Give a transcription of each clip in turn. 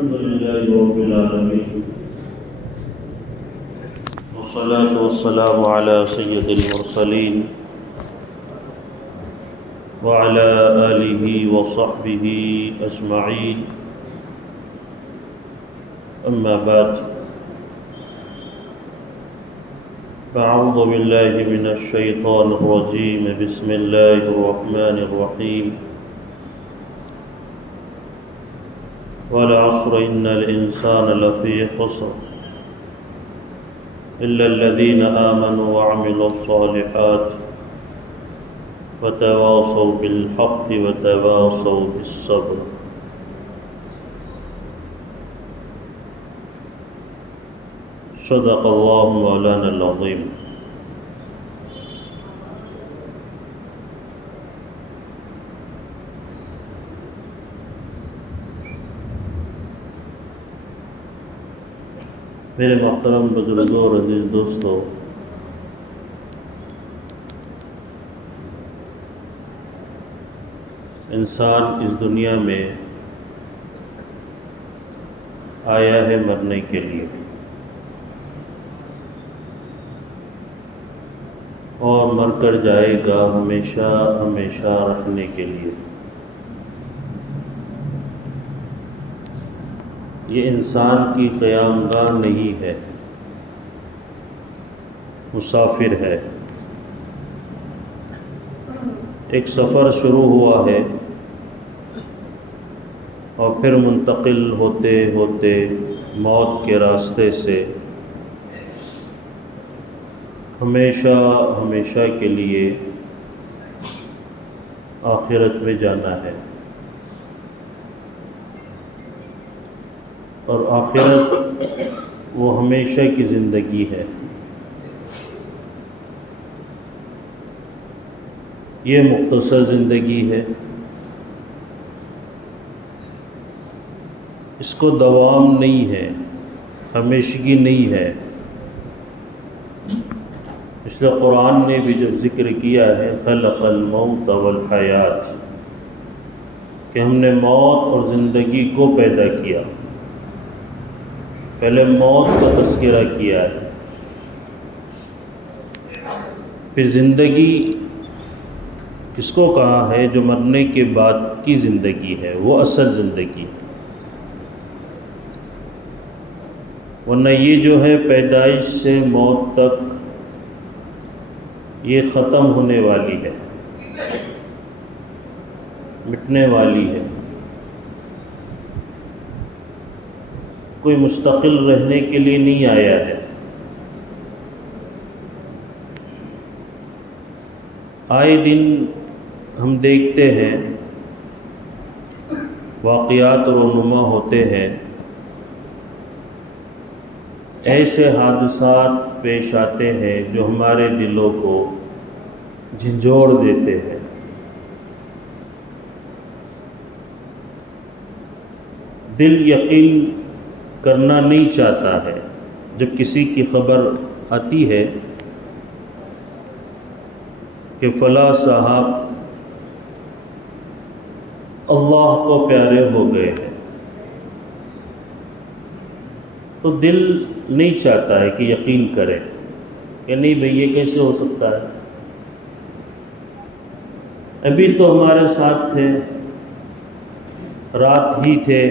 الحمد لله رب العالمين والصلاة والسلام على سيد المرسلين وعلى آله وصحبه أجمعين أما بعد فأعوذ بالله من الشيطان الرجيم بسم الله الرحمن الرحيم والعصر إن الإنسان لفي خسر إلا الذين آمنوا وعملوا الصالحات وتواصوا بالحق وتواصوا بالصبر. صدق الله مولانا العظيم. میرے محترم بزرگوں اور عزیز دوستوں، انسان اس دنیا میں آیا ہے مرنے کے لیے، اور مر کر جائے گا ہمیشہ ہمیشہ رہنے کے لیے۔ یہ انسان کی قیام گاہ نہیں ہے، مسافر ہے۔ ایک سفر شروع ہوا ہے اور پھر منتقل ہوتے ہوتے موت کے راستے سے ہمیشہ ہمیشہ کے لیے آخرت میں جانا ہے، اور آخرت وہ ہمیشہ کی زندگی ہے۔ یہ مختصر زندگی ہے، اس کو دوام نہیں ہے، ہمیشگی نہیں ہے۔ اس لیے قرآن نے بھی جو ذکر کیا ہے خلق الموت والحیات، کہ ہم نے موت اور زندگی کو پیدا کیا۔ پہلے موت کا تذکرہ کیا ہے، پھر زندگی کس کو کہا ہے؟ جو مرنے کے بعد کی زندگی ہے، وہ اصل زندگی۔ ورنہ یہ جو ہے پیدائش سے موت تک یہ ختم ہونے والی ہے، مٹنے والی ہے۔ کوئی مستقل رہنے کے لیے نہیں آیا ہے۔ آئے دن ہم دیکھتے ہیں واقعات رونما ہوتے ہیں، ایسے حادثات پیش آتے ہیں جو ہمارے دلوں کو جھنجھوڑ دیتے ہیں۔ دل یقین کرنا نہیں چاہتا ہے جب کسی کی خبر آتی ہے کہ فلاں صاحب اللہ کو پیارے ہو گئے ہیں، تو دل نہیں چاہتا ہے کہ یقین کرے کہ نہیں بھئی یہ کیسے ہو سکتا ہے، ابھی تو ہمارے ساتھ تھے، رات ہی تھے،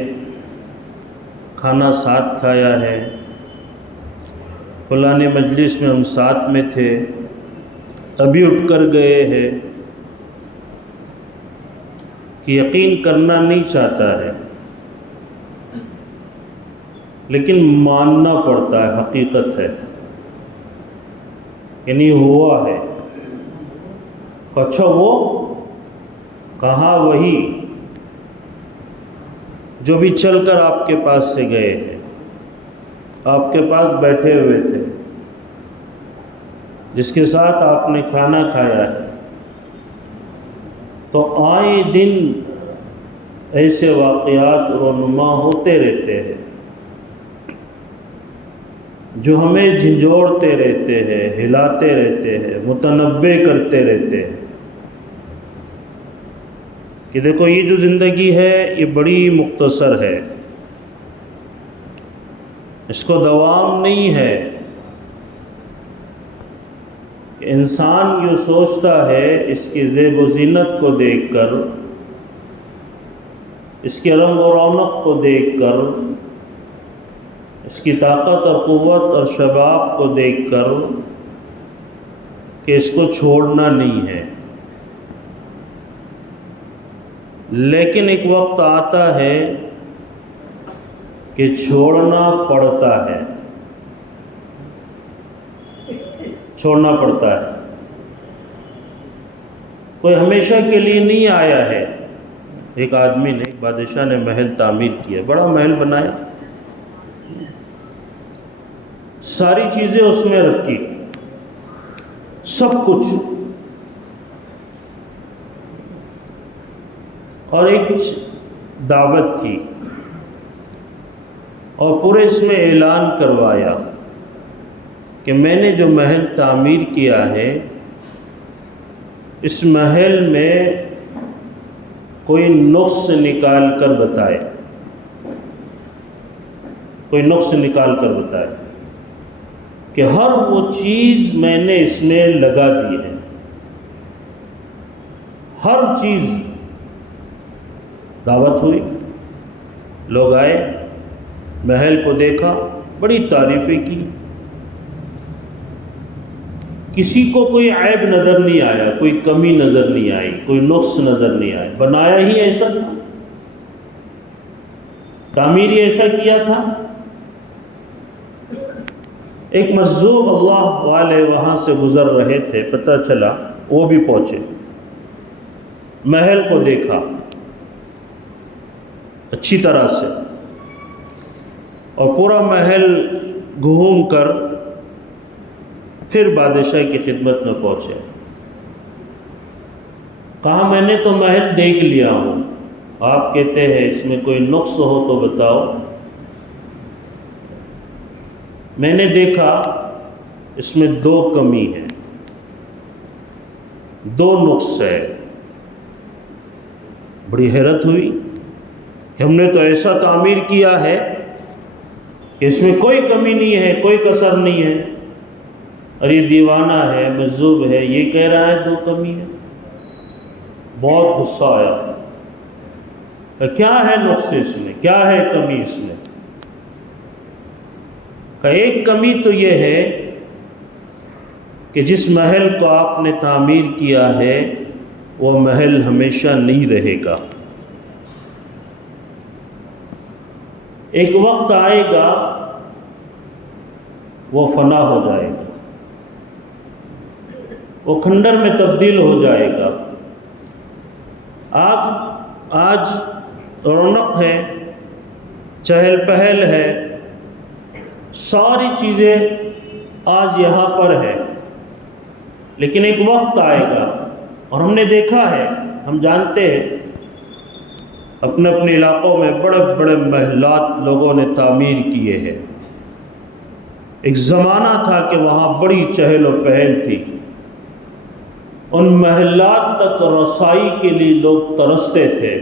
کھانا ساتھ کھایا ہے، فلاں مجلس میں ہم ساتھ میں تھے، ابھی اٹھ کر گئے ہیں، کہ یقین کرنا نہیں چاہتا ہے، لیکن ماننا پڑتا ہے، حقیقت ہے، یعنی ہوا ہے۔ اچھا وہ کہاں؟ وہی جو بھی چل کر آپ کے پاس سے گئے ہیں، آپ کے پاس بیٹھے ہوئے تھے، جس کے ساتھ آپ نے کھانا کھایا ہے۔ تو آئے دن ایسے واقعات رونما ہوتے رہتے ہیں جو ہمیں جھنجھوڑتے رہتے ہیں، ہلاتے رہتے ہیں، متنبع کرتے رہتے ہیں کہ دیکھو یہ جو زندگی ہے یہ بڑی مختصر ہے، اس کو دوام نہیں ہے۔ انسان یہ سوچتا ہے اس کی زیب و زینت کو دیکھ کر، اس کے رنگ و رونق کو دیکھ کر، اس کی طاقت اور قوت اور شباب کو دیکھ کر کہ اس کو چھوڑنا نہیں ہے، لیکن ایک وقت آتا ہے کہ چھوڑنا پڑتا ہے، چھوڑنا پڑتا ہے۔ کوئی ہمیشہ کے لیے نہیں آیا ہے۔ ایک آدمی نے، ایک بادشاہ نے محل تعمیر کیا، بڑا محل بنایا، ساری چیزیں اس میں رکھی، سب کچھ، اور ایک دعوت کی اور پورے اس میں اعلان کروایا کہ میں نے جو محل تعمیر کیا ہے، اس محل میں کوئی نقص نکال کر بتائے، کوئی نقص نکال کر بتائے کہ ہر وہ چیز میں نے اس میں لگا دی ہے، ہر چیز۔ دعوت ہوئی، لوگ آئے، محل کو دیکھا، بڑی تعریفیں کی، کسی کو کوئی عیب نظر نہیں آیا، کوئی کمی نظر نہیں آئی، کوئی نقص نظر نہیں آیا، بنایا ہی ایسا تھا، تعمیر ہی ایسا کیا تھا۔ ایک مجذوب اللہ والے وہاں سے گزر رہے تھے، پتہ چلا، وہ بھی پہنچے، محل کو دیکھا اچھی طرح سے، اور پورا محل گھوم کر پھر بادشاہ کی خدمت میں پہنچے۔ کہا میں نے تو محل دیکھ لیا ہوں، آپ کہتے ہیں اس میں کوئی نقص ہو تو بتاؤ۔ میں نے دیکھا اس میں 2 کمی ہے، 2 نقص ہے۔ بڑی حیرت ہوئی کہ ہم نے تو ایسا تعمیر کیا ہے کہ اس میں کوئی کمی نہیں ہے، کوئی کسر نہیں ہے، اور یہ دیوانہ ہے، مجذوب ہے، یہ کہہ رہا ہے 2 کمی ہے۔ بہت غصہ آیا، کیا ہے نقص اس میں، کیا ہے کمی اس میں؟ کہ ایک کمی تو یہ ہے کہ جس محل کو آپ نے تعمیر کیا ہے وہ محل ہمیشہ نہیں رہے گا، ایک وقت آئے گا وہ فنا ہو جائے گا، وہ کھنڈر میں تبدیل ہو جائے گا۔ آج رونق ہے، چہل پہل ہے، ساری چیزیں آج یہاں پر ہے، لیکن ایک وقت آئے گا، اور ہم نے دیکھا ہے، ہم جانتے ہیں، اپنے اپنے علاقوں میں بڑے بڑے محلات لوگوں نے تعمیر کیے ہیں۔ ایک زمانہ تھا کہ وہاں بڑی چہل و پہل تھی، ان محلات تک رسائی کے لیے لوگ ترستے تھے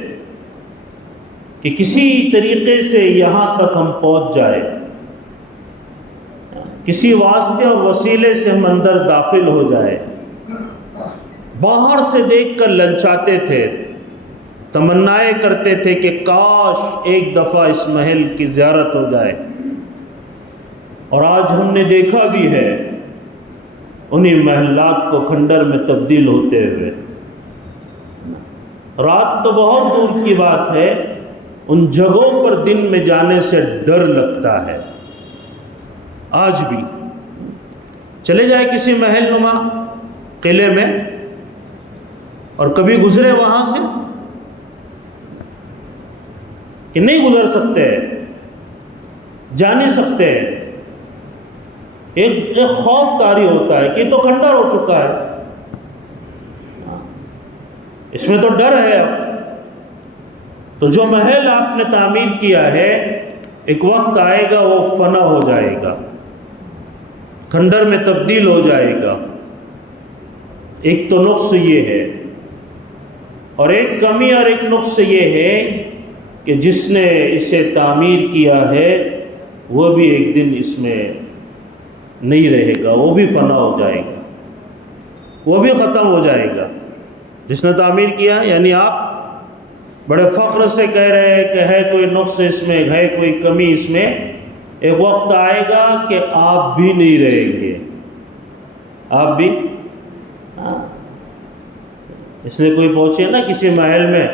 کہ کسی طریقے سے یہاں تک ہم پہنچ جائیں، کسی واسطے اور وسیلے سے ہم اندر داخل ہو جائیں۔ باہر سے دیکھ کر للچاتے تھے، تمنائیں کرتے تھے کہ کاش ایک دفعہ اس محل کی زیارت ہو جائے، اور آج ہم نے دیکھا بھی ہے انہی محلات کو کھنڈر میں تبدیل ہوتے ہوئے۔ رات تو بہت دور کی بات ہے، ان جگہوں پر دن میں جانے سے ڈر لگتا ہے۔ آج بھی چلے جائے کسی محل نما قلعے میں اور کبھی گزرے وہاں سے کہ نہیں گزر سکتے، جا نہیں سکتے، ایک خوف طاری ہوتا ہے کہ یہ تو کھنڈر ہو چکا ہے، اس میں تو ڈر ہے۔ اب تو جو محل آپ نے تعمیر کیا ہے ایک وقت آئے گا وہ فنا ہو جائے گا، کھنڈر میں تبدیل ہو جائے گا۔ ایک تو نقص یہ ہے، اور ایک کمی اور ایک نقص یہ ہے کہ جس نے اسے تعمیر کیا ہے وہ بھی ایک دن اس میں نہیں رہے گا، وہ بھی فنا ہو جائے گا، وہ بھی ختم ہو جائے گا۔ جس نے تعمیر کیا، یعنی آپ بڑے فخر سے کہہ رہے ہیں کہ ہے کوئی نقص اس میں، ہے کوئی کمی اس میں، ایک وقت آئے گا کہ آپ بھی نہیں رہیں گے، آپ بھی۔ اس لیے کوئی پہنچے نا کسی محل میں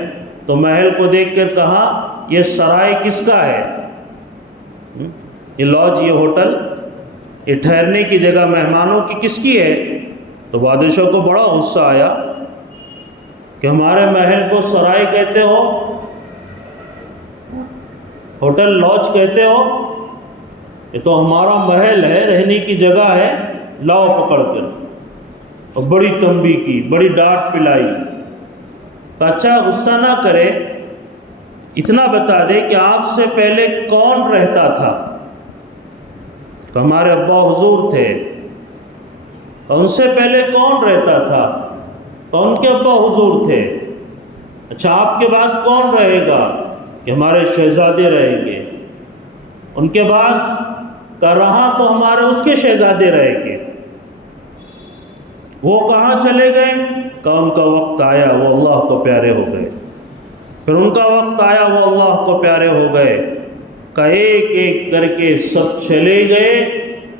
تو محل کو دیکھ کر کہا یہ سرائے کس کا ہے، یہ لاج، یہ ہوٹل، یہ ٹھہرنے کی جگہ مہمانوں کی کس کی ہے؟ تو بادشاہ کو بڑا غصہ آیا کہ ہمارے محل کو سرائے کہتے ہو، ہوٹل لاج کہتے ہو، یہ تو ہمارا محل ہے، رہنے کی جگہ ہے، لاؤ پکڑ کر۔ اور بڑی تنبیہ کی، بڑی ڈانٹ پلائی۔ اچھا غصہ نہ کرے، اتنا بتا دے کہ آپ سے پہلے کون رہتا تھا؟ تو ہمارے ابا حضور تھے۔ اور ان سے پہلے کون رہتا تھا؟ تو ان کے ابا حضور تھے۔ اچھا آپ کے بعد کون رہے گا؟ کہ ہمارے شہزادے رہیں گے۔ ان کے بعد کا رہا تو ہمارے اس کے شہزادے رہیں گے۔ وہ کہاں چلے گئے؟ کہ ان کا وقت آیا وہ اللہ کو پیارے ہو گئے۔ پھر ان کا وقت آیا وہ اللہ کو پیارے ہو گئے، کہ ایک ایک کر کے سب چلے گئے۔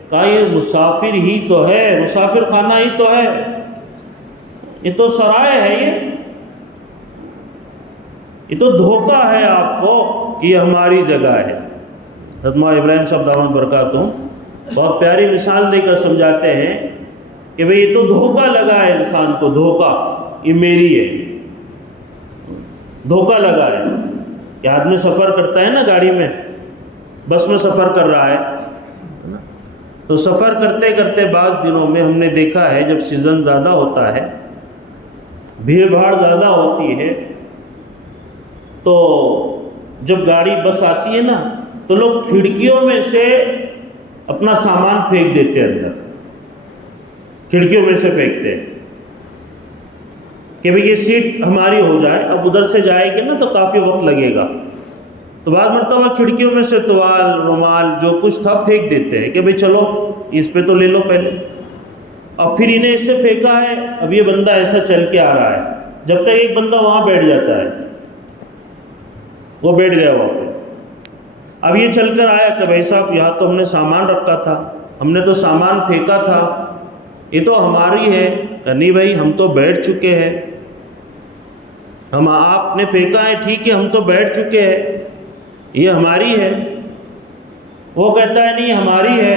کہ یہ مسافر ہی تو ہے، مسافر خانہ ہی تو ہے، یہ تو سرائے ہے، یہ تو دھوکہ ہے آپ کو کہ یہ ہماری جگہ ہے۔ حضرت مولانا ابراہیم صاحب دامت برکاتہم بہت پیاری مثال دے کر سمجھاتے ہیں کہ بھئی یہ تو دھوکہ لگا ہے انسان کو، دھوکہ، یہ میری ہے، دھوکہ لگا ہے۔ کہ آدمی سفر کرتا ہے نا گاڑی میں، بس میں سفر کر رہا ہے، تو سفر کرتے کرتے بعض دنوں میں ہم نے دیکھا ہے جب سیزن زیادہ ہوتا ہے، بھیڑ بھاڑ زیادہ ہوتی ہے، تو جب گاڑی بس آتی ہے نا تو لوگ کھڑکیوں میں سے اپنا سامان پھینک دیتے ہیں اندر، کھڑکیوں میں سے پھینکتے ہیں کہ بھئی یہ سیٹ ہماری ہو جائے۔ اب ادھر سے جائے گی نا تو کافی وقت لگے گا، تو بعض مرتبہ کھڑکیوں میں سے توال، رومال جو کچھ تھا پھینک دیتے ہیں کہ بھئی چلو اس پہ تو لے لو پہلے۔ اب پھر انہیں اس سے پھینکا ہے، اب یہ بندہ ایسا چل کے آ رہا ہے، جب تک ایک بندہ وہاں بیٹھ جاتا ہے، وہ بیٹھ گیا وہاں پہ۔ اب یہ چل کر آیا کہ بھائی صاحب یہاں تو ہم نے سامان رکھا تھا، ہم نے تو سامان پھینکا تھا، یہ تو ہماری ہے۔ کہ نہیں بھائی ہم تو بیٹھ چکے ہیں، ہم آپ نے پھینکا ہے ٹھیک ہے، ہم تو بیٹھ چکے ہیں، یہ ہماری ہے۔ وہ کہتا ہے نہیں ہماری ہے۔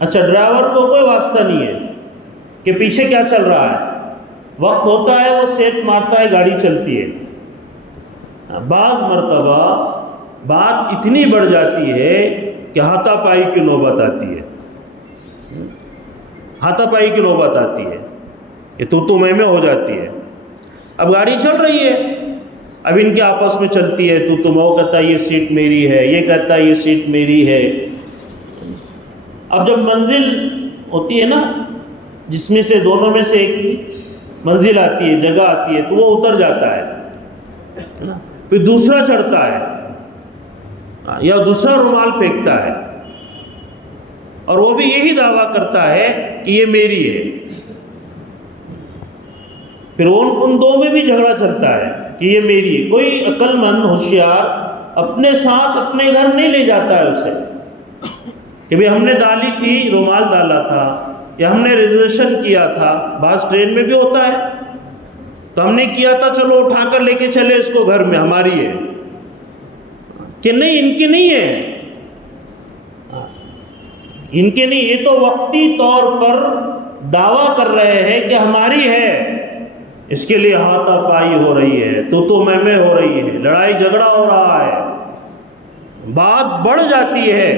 اچھا ڈرائیور کو کوئی واسطہ نہیں ہے کہ پیچھے کیا چل رہا ہے، وقت ہوتا ہے وہ سیٹ مارتا ہے، گاڑی چلتی ہے۔ بعض مرتبہ بات اتنی بڑھ جاتی ہے کہ ہاتھا پائی کی نوبت آتی ہے، ہاتھا پائی کی نوبت آتی ہے، یہ تو میں ہو جاتی ہے۔ اب گاڑی چل رہی ہے، اب ان کے آپس میں چلتی ہے، تو وہ کہتا ہے یہ سیٹ میری ہے، یہ کہتا ہے یہ سیٹ میری ہے۔ اب جب منزل ہوتی ہے نا، جس میں سے دونوں میں سے ایک کی منزل آتی ہے، جگہ آتی ہے، تو وہ اتر جاتا ہے، پھر دوسرا چڑھتا ہے یا دوسرا رومال پھینکتا ہے، اور وہ بھی یہی دعویٰ کرتا ہے کہ یہ میری ہے۔ پھر ان دو میں بھی جھگڑا چلتا ہے کہ یہ میری ہے۔ کوئی عقل مند ہوشیار اپنے ساتھ اپنے گھر نہیں لے جاتا ہے اسے کہ بھئی ہم نے ڈالی تھی، رومال ڈالا تھا، یا ہم نے ریزرویشن کیا تھا، بعض ٹرین میں بھی ہوتا ہے، تو ہم نے کیا تھا، چلو اٹھا کر لے کے چلے اس کو گھر میں، ہماری ہے۔ کہ نہیں ان کی نہیں ہے، ان کے نہیں، یہ تو وقتی طور پر دعویٰ کر رہے ہیں کہ ہماری ہے، اس کے لیے ہاتھا پائی ہو رہی ہے، تو میں ہو رہی ہے، لڑائی جھگڑا ہو رہا ہے، بات بڑھ جاتی ہے۔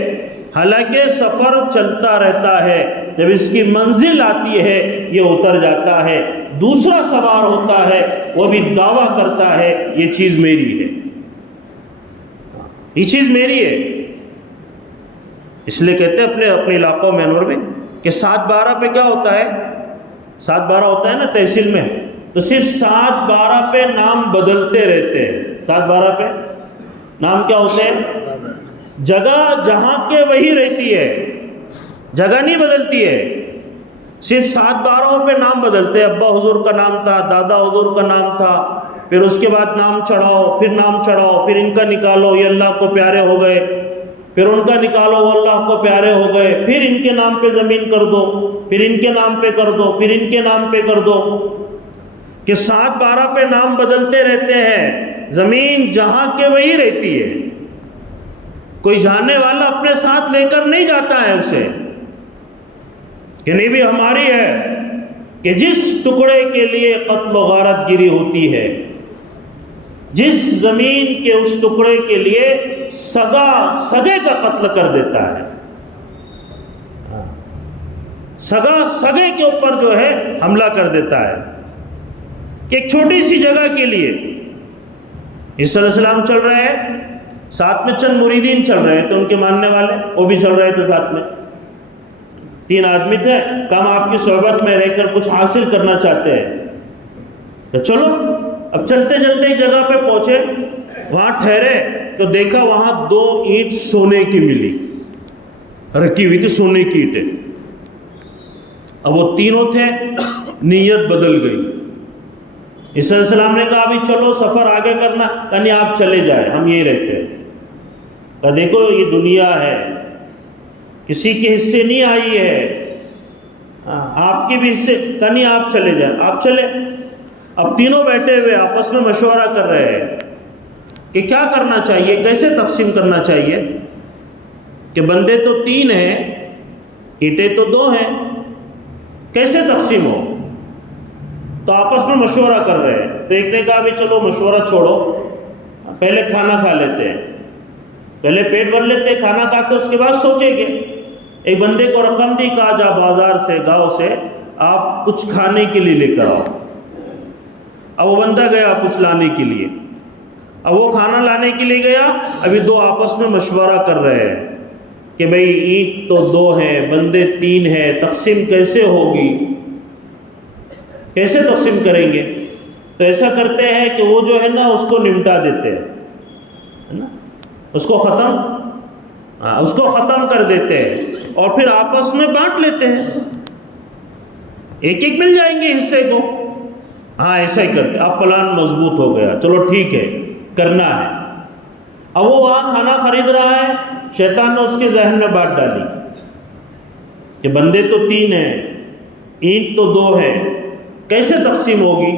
حالانکہ سفر چلتا رہتا ہے، جب اس کی منزل آتی ہے یہ اتر جاتا ہے، دوسرا سوار ہوتا ہے، وہ بھی دعویٰ کرتا ہے یہ چیز میری ہے، یہ چیز میری ہے۔ اس لیے کہتے ہیں اپنے علاقوں میں انور میں کہ 7/12 پہ کیا ہوتا ہے، 7/12 ہوتا ہے نا تحصیل میں، تو صرف 7/12 پہ نام بدلتے رہتے ہیں۔ 7/12 پہ نام کیا ہوتے ہیں؟ جگہ جہاں کے وہی رہتی ہے، جگہ نہیں بدلتی ہے، صرف 7 12 پہ نام بدلتے ہیں۔ ابا حضور کا نام تھا، دادا حضور کا نام تھا، پھر اس کے بعد نام چڑھاؤ، پھر نام چڑھاؤ، پھر ان کا نکالو یہ اللہ کو پیارے ہو گئے، پھر ان کا نکالو وہ اللہ کو پیارے ہو گئے، پھر ان کے نام پہ زمین کر دو، پھر ان کے نام پہ کر دو، پھر ان کے نام پہ کر دو، کہ 7 12 پہ نام بدلتے رہتے ہیں۔ زمین جہاں کے وہی رہتی ہے، کوئی جانے والا اپنے ساتھ لے کر نہیں جاتا ہے اسے کہ نہیں بھی ہماری ہے، کہ جس ٹکڑے کے لیے قتل و غارت گیری ہوتی ہے، جس زمین کے اس ٹکڑے کے لیے سگا سگے کا قتل کر دیتا ہے، سگا سگے کے اوپر جو ہے حملہ کر دیتا ہے، کہ ایک چھوٹی سی جگہ کے لیے عیسی علیہ السلام چل رہے ہیں، ساتھ میں چند مریدین چل رہے تھے، ان کے ماننے والے وہ بھی چل رہے تھے ساتھ میں، 3 آدمی تھے، کہا ہم آپ کی صحبت میں رہ کر کچھ حاصل کرنا چاہتے ہیں، تو چلو۔ اب چلتے چلتے ایک جگہ پہ پہنچے، وہاں ٹھہرے تو دیکھا وہاں 2 اینٹ سونے کی ملی، رکھی ہوئی تھی سونے کی اینٹیں۔ اب وہ تینوں تھے، نیت بدل گئی۔ عیسی علیہ السلام نے کہا ابھی چلو سفر آگے کرنا، کہا نہیں آپ چلے جائیں، ہم یہی رہتے ہیں۔ کہا دیکھو یہ دنیا ہے، کسی کے حصے نہیں آئی ہے، آپ کے بھی حصے، کہا نہیں آپ چلے جائیں، آپ چلے۔ اب تینوں بیٹھے ہوئے آپس میں مشورہ کر رہے ہیں کہ کیا کرنا چاہیے، کیسے تقسیم کرنا چاہیے، کہ بندے تو 3 ہیں، اینٹیں تو 2 ہیں، کیسے تقسیم ہو؟ تو آپس میں مشورہ کر رہے ہیں۔ تو ایک نے کہا بھی چلو مشورہ چھوڑو، پہلے کھانا کھا لیتے ہیں، پہلے پیٹ بھر لیتے ہیں، کھانا کھا کے اس کے بعد سوچیں گے۔ ایک بندے کو رقم دی، کہا جا بازار سے گاؤں سے آپ کچھ کھانے کے لیے لے کر آؤ۔ اب وہ بندہ گیا کچھ لانے کے لیے، اب وہ کھانا لانے کے لیے گیا، ابھی 2 آپس میں مشورہ کر رہے ہیں کہ بھئی اینٹ تو 2 ہیں، بندے 3 ہیں، تقسیم کیسے ہوگی، کیسے تقسیم کریں گے؟ تو ایسا کرتے ہیں کہ وہ جو ہے نا اس کو نمٹا دیتے ہیں، اس کو ختم کر دیتے ہیں، اور پھر آپس میں بانٹ لیتے ہیں، ایک ایک مل جائیں گے حصے کو۔ ہاں ایسا ہی کرتے، اب پلان مضبوط ہو گیا، چلو ٹھیک ہے کرنا ہے۔ اب وہ وہاں کھانا خرید رہا ہے، شیطان نے اس کے ذہن میں بات ڈالی کہ بندے تو 3 ہیں، اینٹ تو 2 ہیں، کیسے تقسیم ہوگی؟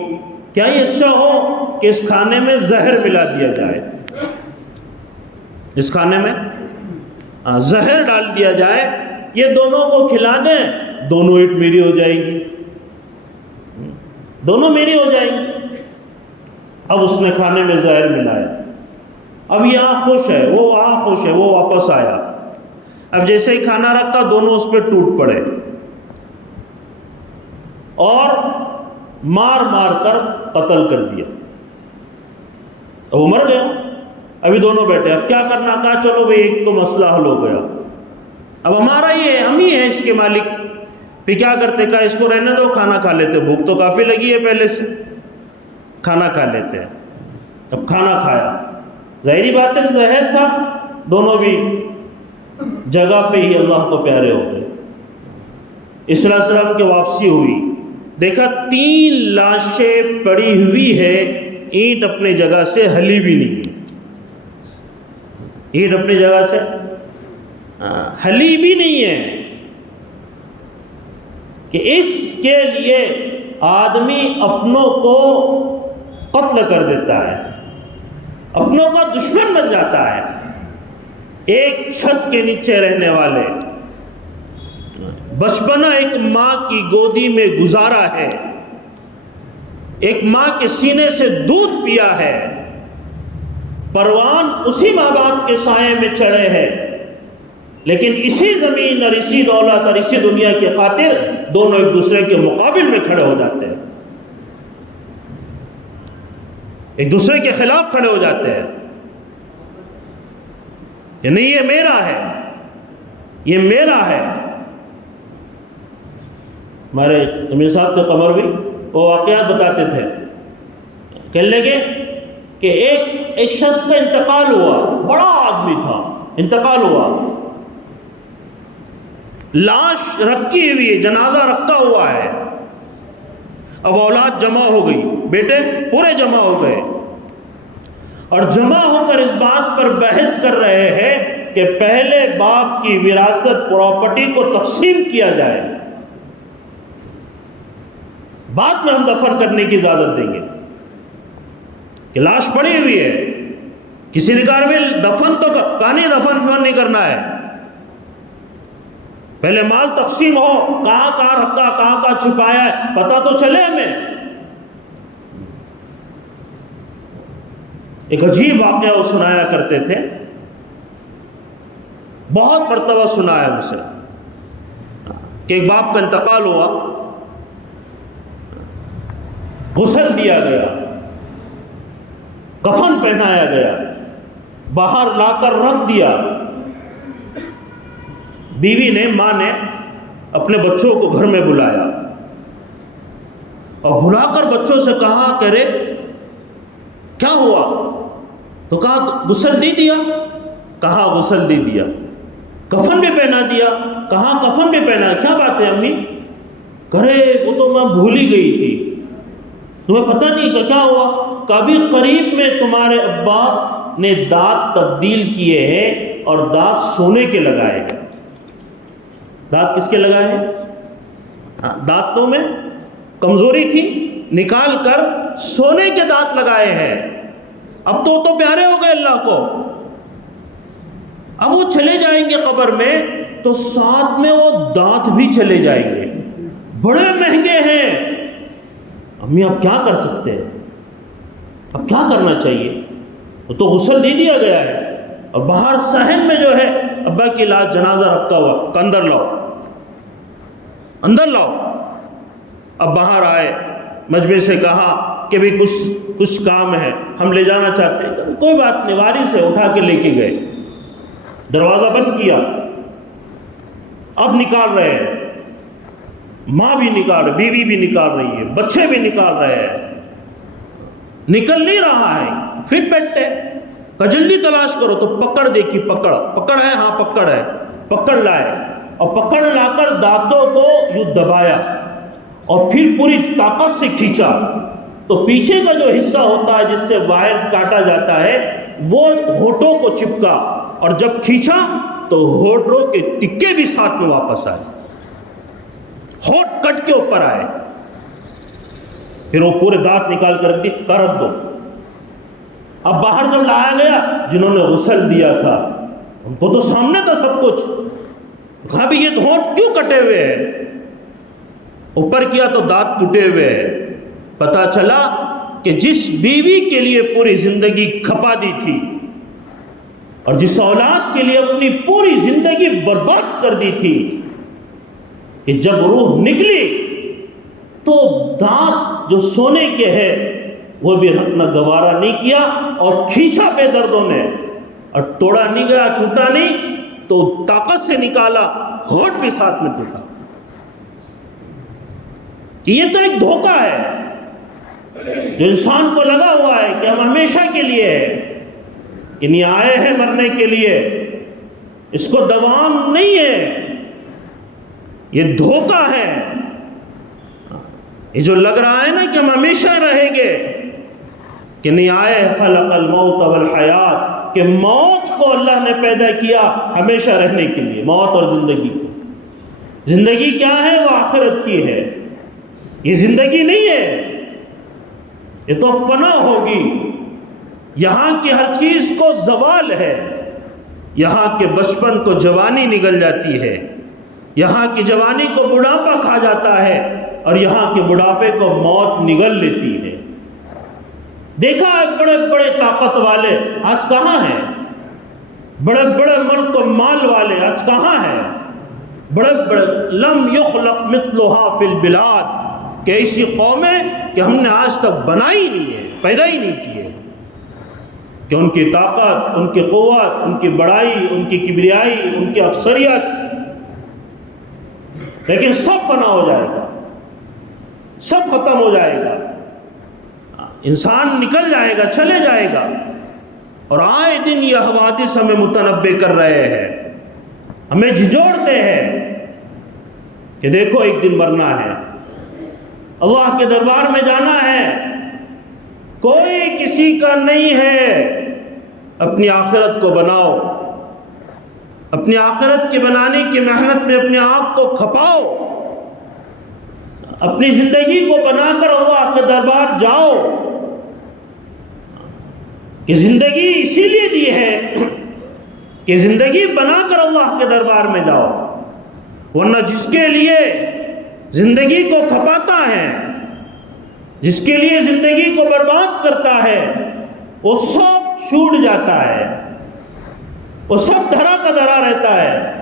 کیا یہ اچھا ہو کہ اس کھانے میں زہر ملا دیا جائے، اس کھانے میں زہر ڈال دیا جائے، یہ دونوں کو کھلا دیں، دونوں اینٹ میری ہو جائے گی، دونوں میری ہو جائیں گی۔ اب اس نے کھانے میں زہر ملایا، اب یہاں خوش ہے، وہ وہاں خوش ہے، وہ واپس آیا، اب جیسے ہی کھانا رکھا دونوں اس پہ ٹوٹ پڑے اور مار مار کر قتل کر دیا، اب وہ مر گیا۔ ابھی دونوں بیٹھے، اب کیا کرنا؟ کہا چلو بھئی ایک تو مسئلہ حل ہو گیا، اب ہمارا ہی ہے، ہم ہی ہیں اس کے مالک، پھر کیا کرتے؟ کہا اس کو رہنے دو، کھانا کھا لیتے، بھوک تو کافی لگی ہے پہلے سے، کھانا کھا لیتے ہیں۔ اب کھانا کھایا، ظاہری بات ہے زہر تھا، دونوں بھی جگہ پہ ہی اللہ کو پیارے ہو گئے۔ عیسی علیہ السلام کی واپسی ہوئی، دیکھا 3 لاشیں پڑی ہوئی ہے، اینٹ اپنی جگہ سے ہلی بھی نہیں، اینٹ اپنی جگہ سے ہلی بھی نہیں ہے، کہ اس کے لیے آدمی اپنوں کو قتل کر دیتا ہے، اپنوں کا دشمن بن جاتا ہے۔ ایک چھت کے نیچے رہنے والے، بچپنا ایک ماں کی گودی میں گزارا ہے، ایک ماں کے سینے سے دودھ پیا ہے، پروان اسی ماں باپ کے سائے میں چڑھے ہیں، لیکن اسی زمین اور اسی دولت اور اسی دنیا کے خاطر دونوں ایک دوسرے کے مقابل میں کھڑے ہو جاتے ہیں، ایک دوسرے کے خلاف کھڑے ہو جاتے ہیں کہ نہیں یہ میرا ہے، یہ میرا ہے۔ ہمارے امیر صاحب تھے قمر بھی، وہ واقعات بتاتے تھے، کہنے لگے کہ ایک شخص کا انتقال ہوا، بڑا آدمی تھا، انتقال ہوا، لاش رکھی ہوئی ہے، جنازہ رکھا ہوا ہے، اب اولاد جمع ہو گئی، بیٹے پورے جمع ہو گئے، اور جمع ہو کر اس بات پر بحث کر رہے ہیں کہ پہلے باپ کی وراثت پراپرٹی کو تقسیم کیا جائے، بعد میں ہم دفن کرنے کی اجازت دیں گے، کہ لاش پڑی ہوئی ہے، کسی نے کہا میں دفن تو کہا نہیں، دفن نہیں کرنا ہے، پہلے مال تقسیم ہو، کہاں کہاں رکھا، کہاں کہاں چھپایا ہے پتہ تو چلے ہمیں۔ ایک عجیب واقعہ وہ سنایا کرتے تھے، بہت مرتبہ سنایا اسے، کہ ایک باپ کا انتقال ہوا، غسل دیا گیا، کفن پہنایا گیا، باہر لا کر رکھ دیا، بیوی نے، ماں نے اپنے بچوں کو گھر میں بلایا اور بلا کر بچوں سے کہا کہ رے کیا ہوا؟ تو کہا غسل نہیں دیا، کہا غسل دے دیا، کفن بھی پہنا دیا، کہا کفن بھی پہنا، کیا بات ہے امی؟ کرے وہ تو میں بھول ہی گئی تھی، تمہیں پتہ نہیں کہ کیا ہوا؟ کبھی قریب میں تمہارے ابا نے دانت تبدیل کیے ہیں اور دانت سونے کے لگائے ہیں۔ دانت کس کے لگائے ہیں؟ دانتوں میں کمزوری تھی، نکال کر سونے کے دانت لگائے ہیں، اب تو پیارے ہو گئے اللہ کو، اب وہ چلے جائیں گے قبر میں تو ساتھ میں وہ دانت بھی چلے جائیں گے، بڑے مہنگے ہیں۔ امی اب کیا کر سکتے ہیں؟ اب کیا کرنا چاہیے؟ وہ تو غسل دے دیا گیا ہے، اور باہر صحن میں جو ہے ابا کی لاش جنازہ رکھا ہوا، کہ اندر لاؤ، اندر لاؤ۔ اب باہر آئے، مجمع سے کہا کہ بھی کچھ کام ہے، ہم لے جانا چاہتے ہیں، کوئی بات نہیں، واری سے اٹھا کے لے کے گئے، دروازہ بند کیا، اب نکال رہے ہیں، ماں بھی نکال رہی، بیوی بھی نکال رہی ہے، بچے بھی نکال رہے ہیں، نکل نہیں رہا ہے، پھر بیٹھے کہ جلدی تلاش کرو، تو پکڑ دیکھی، پکڑ ہے، ہاں پکڑ ہے، پکڑ لائے، اور پکڑ لا کر دانتوں کو یوں دبایا اور پھر پوری طاقت سے کھینچا، تو پیچھے کا جو حصہ ہوتا ہے جس سے وائر کاٹا جاتا ہے وہ ہونٹوں کو چپکا، اور جب کھینچا تو ہونٹوں کے ٹکے بھی ساتھ میں واپس آئے، ہونٹ کٹ کے اوپر آئے، پھر وہ پورے دانت نکال کر رکھ دو۔ اب باہر جب لایا گیا، جنہوں نے غسل دیا تھا ان کو تو سامنے تھا سب کچھ، کہا بھی یہ ہونٹ کیوں کٹے ہوئے ہیں؟ اوپر کیا تو دانت ٹوٹے ہوئے ہیں۔ پتا چلا کہ جس بیوی کے لیے پوری زندگی کھپا دی تھی اور جس اولاد کے لیے اپنی پوری زندگی برباد کر دی تھی، کہ جب روح نکلی تو دانت جو سونے کے ہیں وہ بھی رکھنا گوارا نہیں کیا، اور کھینچا بے دردوں نے، اور توڑا نہیں گیا، ٹوٹا نہیں، تو طاقت سے نکالا، ہونٹ بھی ساتھ میں ٹوٹا۔ کہ یہ تو ایک دھوکہ ہے جو انسان کو لگا ہوا ہے کہ ہم ہمیشہ کے لیے ہے، کہ نہیں آئے ہیں مرنے کے لیے، اس کو دوام نہیں ہے، یہ دھوکہ ہے۔ یہ جو لگ رہا ہے نا کہ ہم ہمیشہ رہیں گے، کہ نہیں آئے خلق الموت والحیات، کہ موت کو اللہ نے پیدا کیا ہمیشہ رہنے کے لیے، موت اور زندگی کو۔ زندگی کیا ہے؟ وہ آخرت کی ہے، یہ زندگی نہیں ہے، یہ تو فنا ہوگی، یہاں کی ہر چیز کو زوال ہے، یہاں کے بچپن کو جوانی نگل جاتی ہے، یہاں کی جوانی کو بڑھاپا کھا جاتا ہے، اور یہاں کے بڑھاپے کو موت نگل لیتی ہے۔ دیکھا ہے بڑے بڑے طاقت والے آج کہاں ہیں؟ بڑے بڑے ملک و مال والے آج کہاں ہیں؟ بڑے بڑے لم یخلق مثلها فی البلاد، کہ ایسی قومیں کہ ہم نے آج تک بنائی نہیں ہے، پیدا ہی نہیں کی ہے، کہ ان کی طاقت، ان کی قوت، ان کی بڑائی، ان کی کبریائی، ان کی اکثریت، لیکن سب فنا ہو جائے گا، سب ختم ہو جائے گا، انسان نکل جائے گا، چلے جائے گا، اور آئے دن یہ حوادث ہمیں متنبع کر رہے ہیں، ہمیں جھنجھوڑتے ہیں کہ دیکھو ایک دن مرنا ہے، اللہ کے دربار میں جانا ہے، کوئی کسی کا نہیں ہے۔ اپنی آخرت کو بناؤ، اپنی آخرت کے بنانے کی محنت میں اپنے آپ کو کھپاؤ، اپنی زندگی کو بنا کر اللہ کے دربار جاؤ، کہ زندگی اسی لیے دی ہے کہ زندگی بنا کر اللہ کے دربار میں جاؤ، ورنہ جس کے لیے زندگی کو کھپاتا ہے، جس کے لیے زندگی کو برباد کرتا ہے، وہ سب چھوٹ جاتا ہے، وہ سب دھرا کا دھرا رہتا ہے۔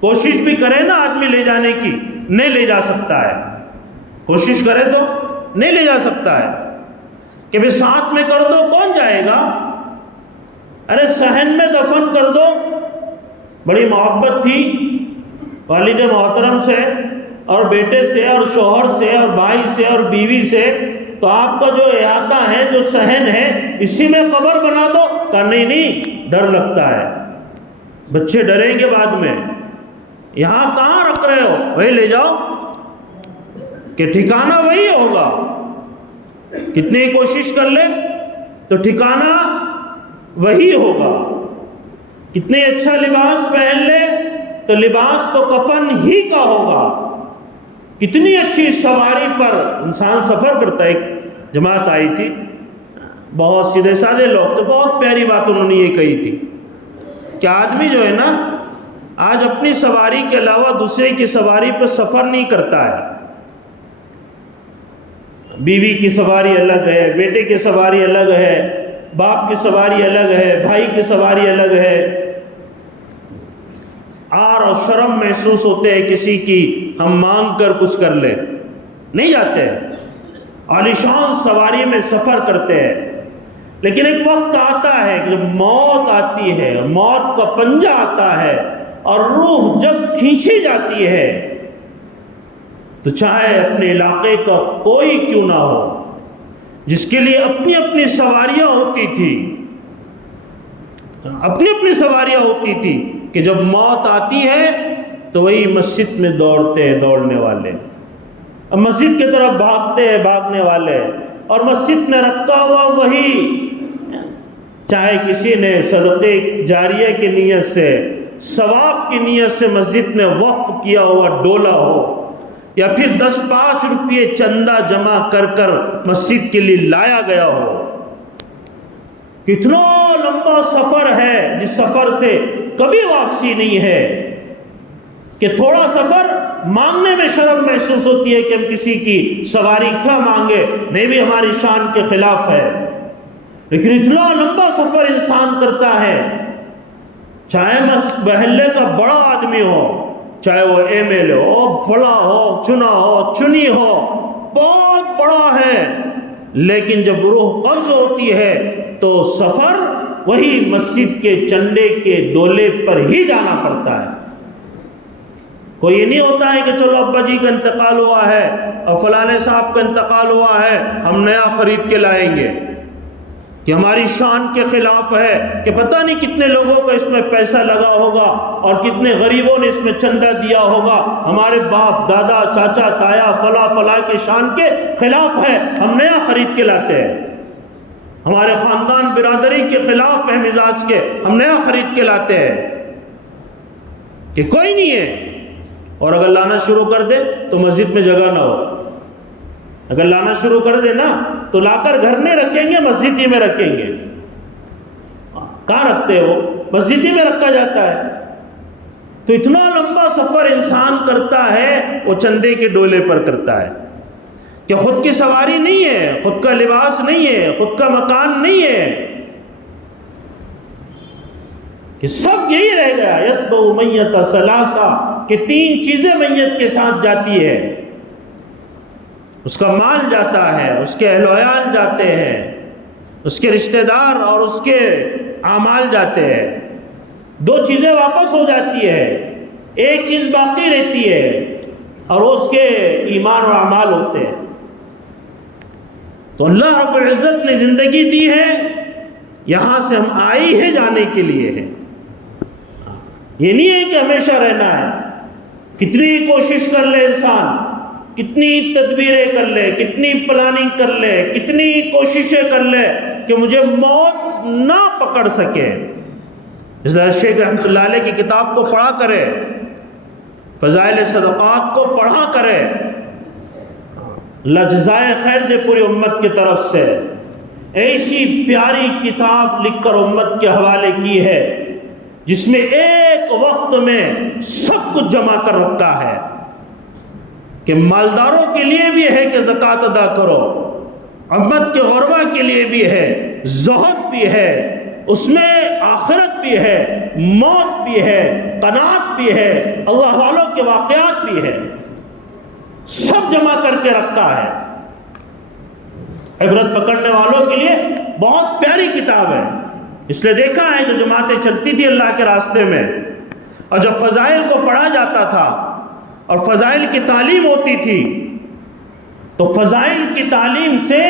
کوشش بھی کرے نا آدمی لے جانے کی، نہیں لے جا سکتا ہے، کوشش کرے تو نہیں لے جا سکتا ہے کہ بھی ساتھ میں کر دو، کون جائے گا؟ ارے صحن میں دفن کر دو۔ بڑی محبت تھی والد محترم سے اور بیٹے سے اور شوہر سے اور بھائی سے اور بیوی سے، تو آپ کا جو احاطہ ہے، جو صحن ہے، اسی میں قبر بنا دو۔ کہا نہیں، ڈر لگتا ہے، بچے ڈریں گے بعد میں، یہاں کہاں رکھ رہے ہو، وہی لے جاؤ کہ ٹھکانہ وہی ہوگا۔ کتنی کوشش کر لے تو ٹھکانہ وہی ہوگا، کتنے اچھا لباس پہن لے تو لباس تو کفن ہی کا ہوگا۔ کتنی اچھی سواری پر انسان سفر کرتا ہے۔ ایک جماعت آئی تھی، بہت سیدھے سادے لوگ، تو بہت پیاری بات انہوں نے یہ کہی تھی کہ آدمی جو ہے نا، آج اپنی سواری کے علاوہ دوسرے کی سواری پر سفر نہیں کرتا ہے۔ بیوی کی سواری الگ ہے، بیٹے کی سواری الگ ہے، باپ کی سواری الگ ہے، بھائی کی سواری الگ ہے۔ عار اور شرم محسوس ہوتے ہیں کسی کی، ہم مانگ کر کچھ کر لیں، نہیں جاتے، عالیشان سواری میں سفر کرتے ہیں۔ لیکن ایک وقت آتا ہے کہ جب موت آتی ہے، موت کا پنجہ آتا ہے اور روح جب کھینچی جاتی ہے، تو چاہے اپنے علاقے کا کوئی کیوں نہ ہو، جس کے لیے اپنی اپنی سواریاں ہوتی تھی، اپنی اپنی سواریاں ہوتی تھی، کہ جب موت آتی ہے تو وہی مسجد میں دوڑتے ہیں دوڑنے والے، اب مسجد کی طرف بھاگتے ہیں بھاگنے والے، اور مسجد میں رکھا ہوا وہی، چاہے کسی نے صدقے جاریہ کی نیت سے، ثواب کی نیت سے مسجد میں وقف کیا ہوا ڈولا ہو، یا پھر 10-5 روپئے چندہ جمع کر کر مسجد کے لیے لایا گیا ہو۔ کتنا لمبا سفر ہے جس سفر سے کبھی واپسی نہیں ہے، کہ تھوڑا سفر مانگنے میں شرم محسوس ہوتی ہے کہ ہم کسی کی سواری کیا مانگے، نہیں بھی ہماری شان کے خلاف ہے، لیکن اتنا لمبا سفر انسان کرتا ہے، چاہے محلے کا بڑا آدمی ہو، چاہے وہ ایم ایل اے ہو، فلاں ہو، چنا ہو، چنی ہو، بہت بڑا ہے، لیکن جب روح قبض ہوتی ہے تو سفر وہی مسجد کے چندے کے ڈولے پر ہی جانا پڑتا ہے۔ کوئی یہ نہیں ہوتا ہے کہ چلو ابا جی کا انتقال ہوا ہے اور فلانے صاحب کا انتقال ہوا ہے، ہم نیا خرید کے لائیں گے، کہ ہماری شان کے خلاف ہے، کہ پتہ نہیں کتنے لوگوں کا اس میں پیسہ لگا ہوگا اور کتنے غریبوں نے اس میں چندہ دیا ہوگا، ہمارے باپ دادا چاچا تایا فلاں فلاں کی شان کے خلاف ہے، ہم نیا خرید کے لاتے ہیں، ہمارے خاندان برادری کے خلاف ہے مزاج کے، ہم نیا خرید کے لاتے ہیں، کہ کوئی نہیں ہے۔ اور اگر لانا شروع کر دے تو مسجد میں جگہ نہ ہو، اگر لانا شروع کر دے نا تو لا کر گھر نہیں رکھیں گے، مسجد ہی میں رکھیں گے۔ کہاں رکھتے ہو؟ مسجد ہی میں رکھا جاتا ہے۔ تو اتنا لمبا سفر انسان کرتا ہے، وہ چندے کے ڈولے پر کرتا ہے، کہ خود کی سواری نہیں ہے، خود کا لباس نہیں ہے، خود کا مکان نہیں ہے، کہ سب یہی رہ گیا۔ یتبع میت ثلاثہ، کہ 3 چیزیں میت کے ساتھ جاتی ہے، اس کا مال جاتا ہے، اس کے اہل و عیال جاتے ہیں، اس کے رشتہ دار اور اس کے اعمال جاتے ہیں، 2 چیزیں واپس ہو جاتی ہے، ایک چیز باقی رہتی ہے اور اس کے ایمان و اعمال ہوتے ہیں۔ تو اللہ رب العزت نے زندگی دی ہے یہاں سے ہم آئے ہی جانے کے لیے ہیں، یہ نہیں ہے کہ ہمیشہ رہنا ہے۔ کتنی کوشش کر لے انسان، کتنی تدبیریں کر لے، کتنی پلاننگ کر لے، کتنی کوششیں کر لے کہ مجھے موت نہ پکڑ سکے، اس لیے شیخ رحمۃ اللہ علیہ کی کتاب کو پڑھا کرے، فضائل صدقات کو پڑھا کرے۔ اللہ جزائے خیر دے پوری امت کی طرف سے، ایسی پیاری کتاب لکھ کر امت کے حوالے کی ہے جس میں ایک وقت میں سب کچھ جمع کر رکھتا ہے، کہ مالداروں کے لیے بھی ہے کہ زکوٰۃ ادا کرو، امت کے غربا کے لیے بھی ہے، زہد بھی ہے، اس میں آخرت بھی ہے، موت بھی ہے، قناعت بھی ہے، اللہ والوں کے واقعات بھی ہے، سب جمع کر کے رکھتا ہے۔ عبرت پکڑنے والوں کے لیے بہت پیاری کتاب ہے، اس لیے دیکھا ہے جو جماعتیں چلتی تھی اللہ کے راستے میں، اور جب فضائل کو پڑھا جاتا تھا اور فضائل کی تعلیم ہوتی تھی تو فضائل کی تعلیم سے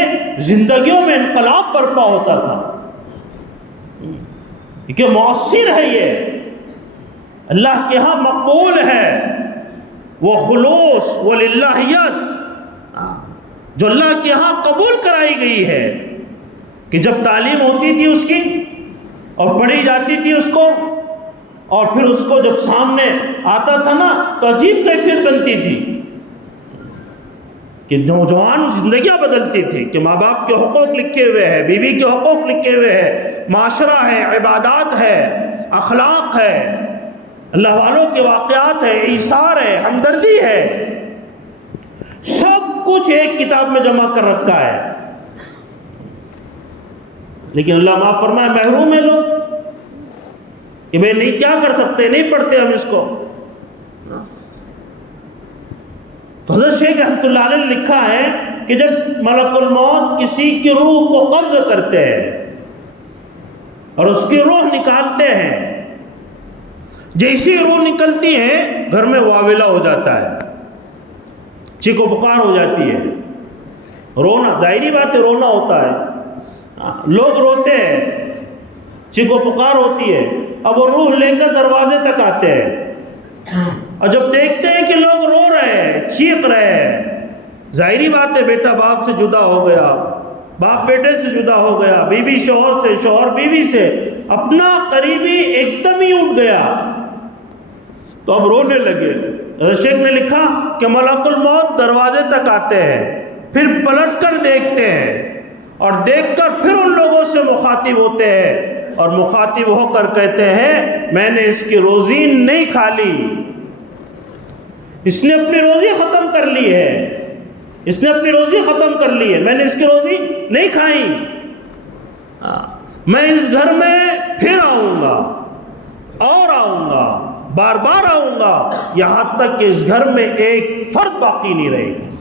زندگیوں میں انقلاب برپا ہوتا تھا، کیونکہ مؤثر ہے، یہ اللہ کے ہاں مقبول ہے، وہ خلوص، وہ للہیت جو اللہ کے ہاں قبول کرائی گئی ہے، کہ جب تعلیم ہوتی تھی اس کی اور پڑھی جاتی تھی اس کو، اور پھر اس کو جب سامنے آتا تھا نا تو عجیب کیفیت بنتی تھی، کہ نوجوان زندگیاں بدلتی تھی، کہ ماں باپ کے حقوق لکھے ہوئے ہیں، بیوی کے حقوق لکھے ہوئے ہیں، معاشرہ ہے، عبادات ہے، اخلاق ہے، اللہ والوں کے واقعات ہے، ایثار ہے، ہمدردی ہے، سب کچھ ایک کتاب میں جمع کر رکھا ہے۔ لیکن اللہ معاف فرمائے محروم ہے لوگ کہ بھئی نہیں، کیا کر سکتے، نہیں پڑھتے ہم اس کو۔ تو حضرت شیخ رحمۃ اللہ علیہ نے لکھا ہے کہ جب ملک الموت کسی کی روح کو قبض کرتے ہیں اور اس کی روح نکالتے ہیں، جیسی روح نکلتی ہے گھر میں واویلا ہو جاتا ہے، چیخو پکار ہو جاتی ہے، رونا، ظاہری بات ہے رونا ہوتا ہے، لوگ روتے ہیں، چیخو پکار ہوتی ہے، اب وہ روح لے کر دروازے تک آتے ہیں، اور جب دیکھتے ہیں کہ لوگ رو رہے ہیں، چیخ رہے ہیں، ظاہری بات ہے بیٹا باپ سے جدا ہو گیا، باپ بیٹے سے جدا ہو گیا، بیوی شوہر سے، شوہر بیوی سے، اپنا قریبی ایک دم ہی اٹھ گیا، تو اب رونے لگے۔ شیخ نے لکھا کہ ملک الموت دروازے تک آتے ہیں، پھر پلٹ کر دیکھتے ہیں، اور دیکھ کر پھر ان لوگوں سے مخاطب ہوتے ہیں، اور مخاطب ہو کر کہتے ہیں میں نے اس کی روزی نہیں کھا لی، اس نے اپنی روزی ختم کر لی ہے، اس نے اپنی روزی ختم کر لی ہے، میں نے اس کی روزی نہیں کھائی، میں اس گھر میں پھر آؤں گا اور آؤں گا، بار بار آؤں گا، یہاں تک کہ اس گھر میں ایک فرد باقی نہیں رہے گا،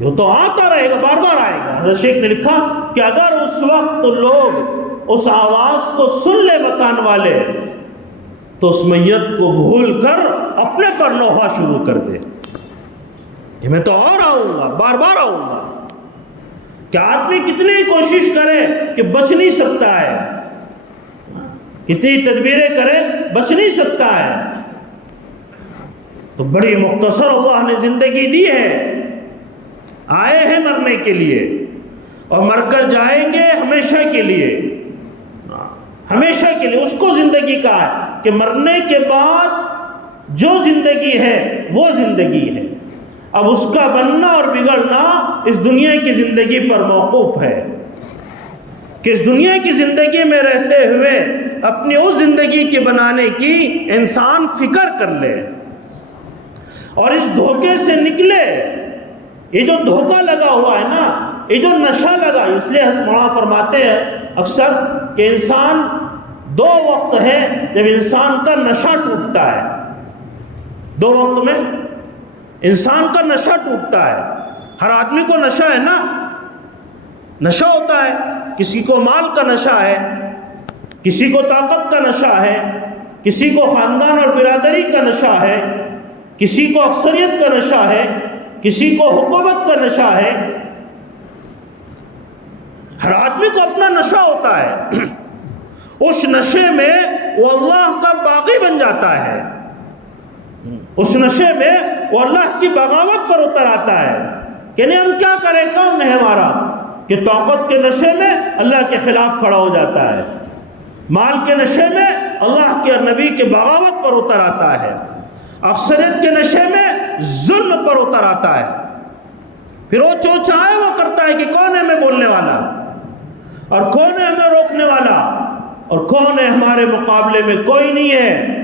وہ تو آتا رہے گا، بار بار آئے گا۔ حضرت شیخ نے لکھا کہ اگر اس وقت لوگ اس آواز کو سن لے مکان والے تو اس میت کو بھول کر اپنے پر لوحا شروع کر دے کہ میں تو اور آؤں گا، بار بار آؤں گا۔ کہ آدمی کتنی کوشش کرے کہ بچ نہیں سکتا ہے، کتنی تدبیریں کرے بچ نہیں سکتا ہے، تو بڑی مختصر اللہ نے زندگی دی ہے، آئے ہیں مرنے کے لیے اور مر کر جائیں گے ہمیشہ کے لیے، ہمیشہ کے لیے۔ اس کو زندگی کہا ہے کہ مرنے کے بعد جو زندگی ہے وہ زندگی ہے، اب اس کا بننا اور بگڑنا اس دنیا کی زندگی پر موقوف ہے، کہ اس دنیا کی زندگی میں رہتے ہوئے اپنی اس زندگی کے بنانے کی انسان فکر کر لے اور اس دھوکے سے نکلے۔ یہ جو دھوکہ لگا ہوا ہے نا، یہ جو نشہ لگا، اس لیے مولانا فرماتے ہیں اکثر کہ انسان دو وقت ہے جب انسان کا نشہ ٹوٹتا ہے، دو وقت میں انسان کا نشہ ٹوٹتا ہے۔ ہر آدمی کو نشہ ہے نا، نشہ ہوتا ہے، کسی کو مال کا نشہ ہے، کسی کو طاقت کا نشہ ہے، کسی کو خاندان اور برادری کا نشہ ہے، کسی کو اکثریت کا نشہ ہے، کسی کو حکومت کا نشہ ہے۔ ہر آدمی کو اپنا نشہ ہوتا ہے، اس نشے میں وہ اللہ کا باغی بن جاتا ہے، اس نشے میں وہ اللہ کی بغاوت پر اتر آتا ہے کہ نہیں ہم کیا کریں، کون ہے ہمارا، کہ طاقت کے نشے میں اللہ کے خلاف کھڑا ہو جاتا ہے، مال کے نشے میں اللہ کے نبی کے بغاوت پر اتر آتا ہے، اکثریت کے نشے میں ظلم پر اتر آتا ہے، پھر وہ جو چاہے وہ کرتا ہے کہ کون ہے ہمیں بولنے والا اور کون ہے ہمیں روکنے والا اور کون ہے ہمارے مقابلے میں، کوئی نہیں ہے،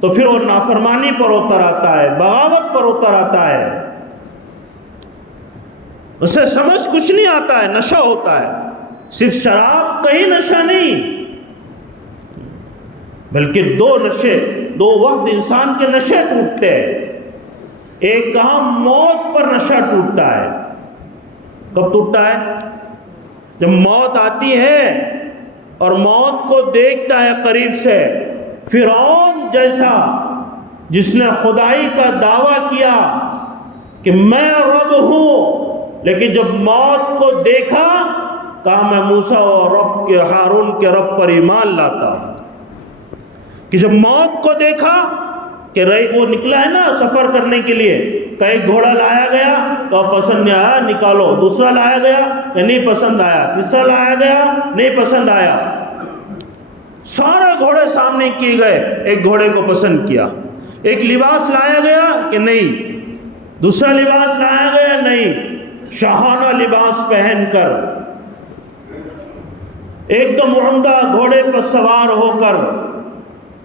تو پھر وہ نافرمانی پر اتر آتا ہے، بغاوت پر اتر آتا ہے، اسے سمجھ کچھ نہیں آتا ہے، نشہ ہوتا ہے۔ صرف شراب کا ہی نشہ نہیں بلکہ دو نشے، دو وقت انسان کے نشے ٹوٹتے ہیں، ایک کہاں موت پر نشہ ٹوٹتا ہے، کب ٹوٹتا ہے؟ جب موت آتی ہے اور موت کو دیکھتا ہے قریب سے، فرعون جیسا جس نے خدائی کا دعویٰ کیا کہ میں رب ہوں، لیکن جب موت کو دیکھا کہا میں موسیٰ اور رب کے ہارون کے رب پر ایمان لاتا ہوں، کہ جب موت کو دیکھا کہ وہ نکلا ہے نا سفر کرنے کے لیے، کہ ایک گھوڑا لایا گیا تو پسند نہیں آیا نکالو، دوسرا لایا گیا کہ نہیں پسند آیا، تیسرا لایا گیا نہیں پسند آیا، سارے گھوڑے سامنے کیے گئے، ایک گھوڑے کو پسند کیا، ایک لباس لایا گیا کہ نہیں، دوسرا لباس لایا گیا نہیں، شاہانہ لباس پہن کر ایک دم عمدہ گھوڑے پر سوار ہو کر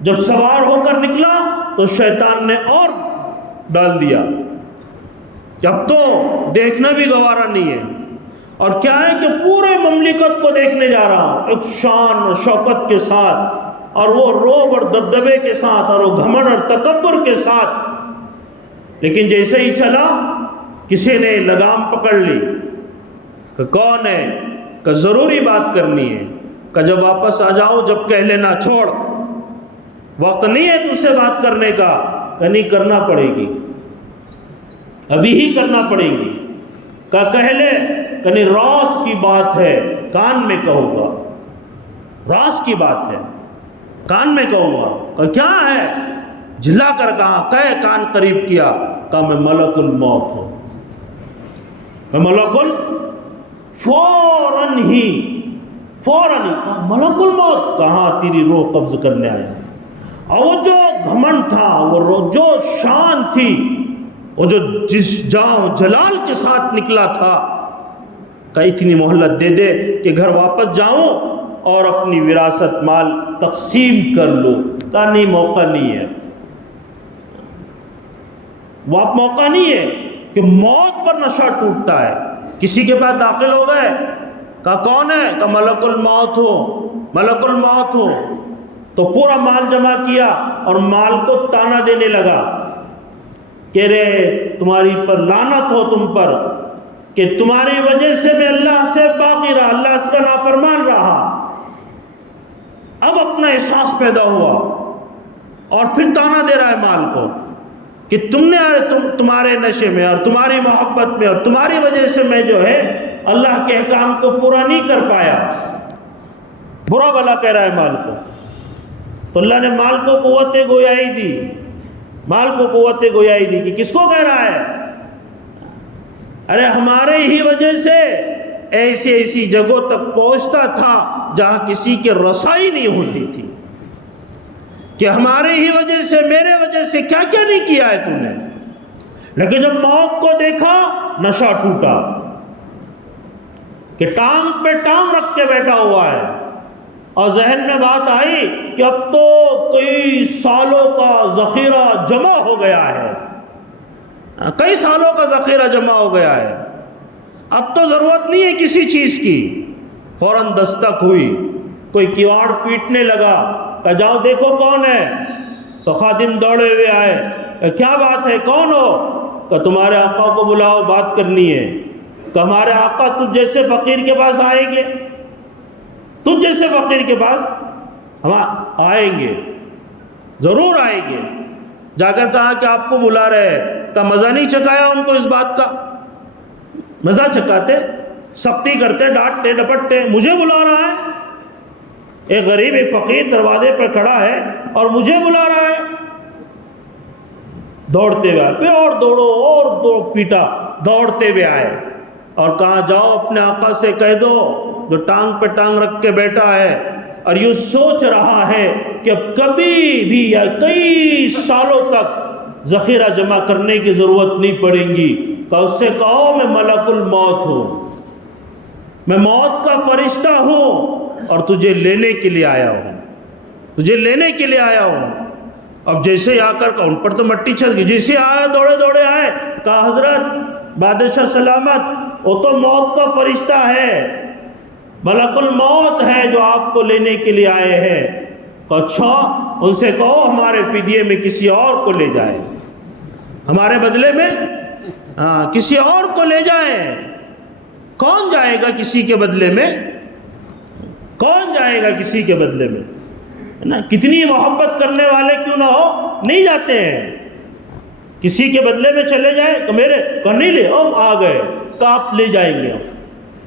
جب سوار ہو کر نکلا تو شیطان نے اور ڈال دیا کہ اب تو دیکھنا بھی گوارا نہیں ہے، اور کیا ہے کہ پورے مملکت کو دیکھنے جا رہا ہوں ایک شان اور شوکت کے ساتھ، اور وہ روب اور دبدبے کے ساتھ، اور وہ گھمنڈ اور تکبر کے ساتھ، لیکن جیسے ہی چلا کسی نے لگام پکڑ لی کہ کون ہے، کہ ضروری بات کرنی ہے، کہ جب واپس آ جاؤ جب کہہ لینا، چھوڑ وقت نہیں ہے تجھ سے بات کرنے کا، کہ نہیں کرنا پڑے گی، ابھی ہی کرنا پڑے گی، کہ کہہ لے کہ نہیں راز کی بات ہے کان میں کہوں گا، راز کی بات ہے کان میں کہوں گا، کہ کیا ہے، جھلا کر کہا، کہ کان قریب کیا، کہا میں ملک الموت ہوں، میں ملک فوراً ہی کہا ملک الموت، کہاں تیری روح قبض کرنے آیا، اور وہ جو گھمنڈ تھا، وہ جو شان تھی، وہ جو جس جاؤ جلال کے ساتھ نکلا تھا، کہ اتنی مہلت دے دے کہ گھر واپس جاؤں اور اپنی وراثت مال تقسیم کر لو، کہا نہیں موقع نہیں ہے، وہ اب موقع نہیں ہے، کہ موت پر نشہ ٹوٹتا ہے، کسی کے پاس داخل ہو گئے، کہا کون ہے، کہ ملک الموت ہو، ملک الموت ہو، تو پورا مال جمع کیا اور مال کو تانا دینے لگا کہ رے تمہاری پر لعنت ہو تم پر، کہ تمہاری وجہ سے میں اللہ سے باغی رہا، اللہ سے نافرمان رہا، اب اپنا احساس پیدا ہوا، اور پھر تانا دے رہا ہے مال کو کہ تمہارے نشے میں اور تمہاری محبت میں اور تمہاری وجہ سے میں جو ہے اللہ کے احکام کو پورا نہیں کر پایا، برا بھلا کہہ رہا ہے مال کو۔ تو اللہ نے مال کو قوت گویائی دی، مال کو قوت گویائی دی کہ کس کو کہہ رہا ہے، ارے ہمارے ہی وجہ سے ایسی ایسی جگہوں تک پہنچتا تھا جہاں کسی کی رسائی نہیں ہوتی تھی، کہ ہمارے ہی وجہ سے، میرے وجہ سے کیا کیا نہیں کیا ہے تم نے، لیکن جب موت کو دیکھا نشہ ٹوٹا، کہ ٹانگ پہ ٹانگ رکھ کے بیٹھا ہوا ہے، اور ذہن میں بات آئی کہ اب تو کئی سالوں کا ذخیرہ جمع ہو گیا ہے، کئی سالوں کا ذخیرہ جمع ہو گیا ہے، اب تو ضرورت نہیں ہے کسی چیز کی، فوراً دستک ہوئی، کوئی کیواڑ پیٹنے لگا، کہ جاؤ دیکھو کون ہے، تو خادم دوڑے ہوئے آئے، کیا بات ہے، کون ہو، کہ تمہارے آقا کو بلاؤ بات کرنی ہے، کہ ہمارے آقا تجھ جیسے فقیر کے پاس آئیں گے، تجھ جیسے فقیر کے پاس ہم آئیں گے، ضرور آئیں گے، جا کر کہا کہ آپ کو بلا رہے ہیں، کہ مزہ نہیں چکایا ان کو اس بات کا، مزہ چکاتے، سختی کرتے، ڈانٹتے ڈپٹتے، مجھے بلا رہا ہے، ایک غریب ایک فقیر دروازے پر کھڑا ہے اور مجھے بلا رہا ہے، دوڑتے ہوئے آئے، پھر اور دوڑو اور دوڑ، پیٹا، دوڑتے ہوئے آئے اور کہا جاؤ اپنے آقا سے کہہ دو جو ٹانگ پہ ٹانگ رکھ کے بیٹھا ہے اور یوں سوچ رہا ہے کہ اب کبھی بھی یا کئی سالوں تک ذخیرہ جمع کرنے کی ضرورت نہیں پڑے گی، تو اس سے کہو میں ملک الموت ہوں، میں موت کا فرشتہ ہوں اور تجھے لینے کے لیے آیا ہوں، تجھے لینے کے لیے آیا ہوں۔ اب جیسے ہی آ کر ان پر تو مٹی چھل گئی، جیسے آئے دوڑے دوڑے آئے، کہا حضرت بادشاہ سلامت، وہ تو موت کا فرشتہ ہے، ملک الموت ہے جو آپ کو لینے کے لیے آئے ہیں۔ اچھا، ان سے کہو ہمارے فدیے میں کسی اور کو لے جائے، ہمارے بدلے میں کسی اور کو لے جائے۔ کون جائے گا کسی کے بدلے میں؟ کون جائے گا کسی کے بدلے میں؟ نا کتنی محبت کرنے والے کیوں نہ ہو، نہیں جاتے ہیں، کسی کے بدلے میں چلے جائیں کہ میرے کہ نہیں لے، آ گئے تو آپ لے جائیں گے،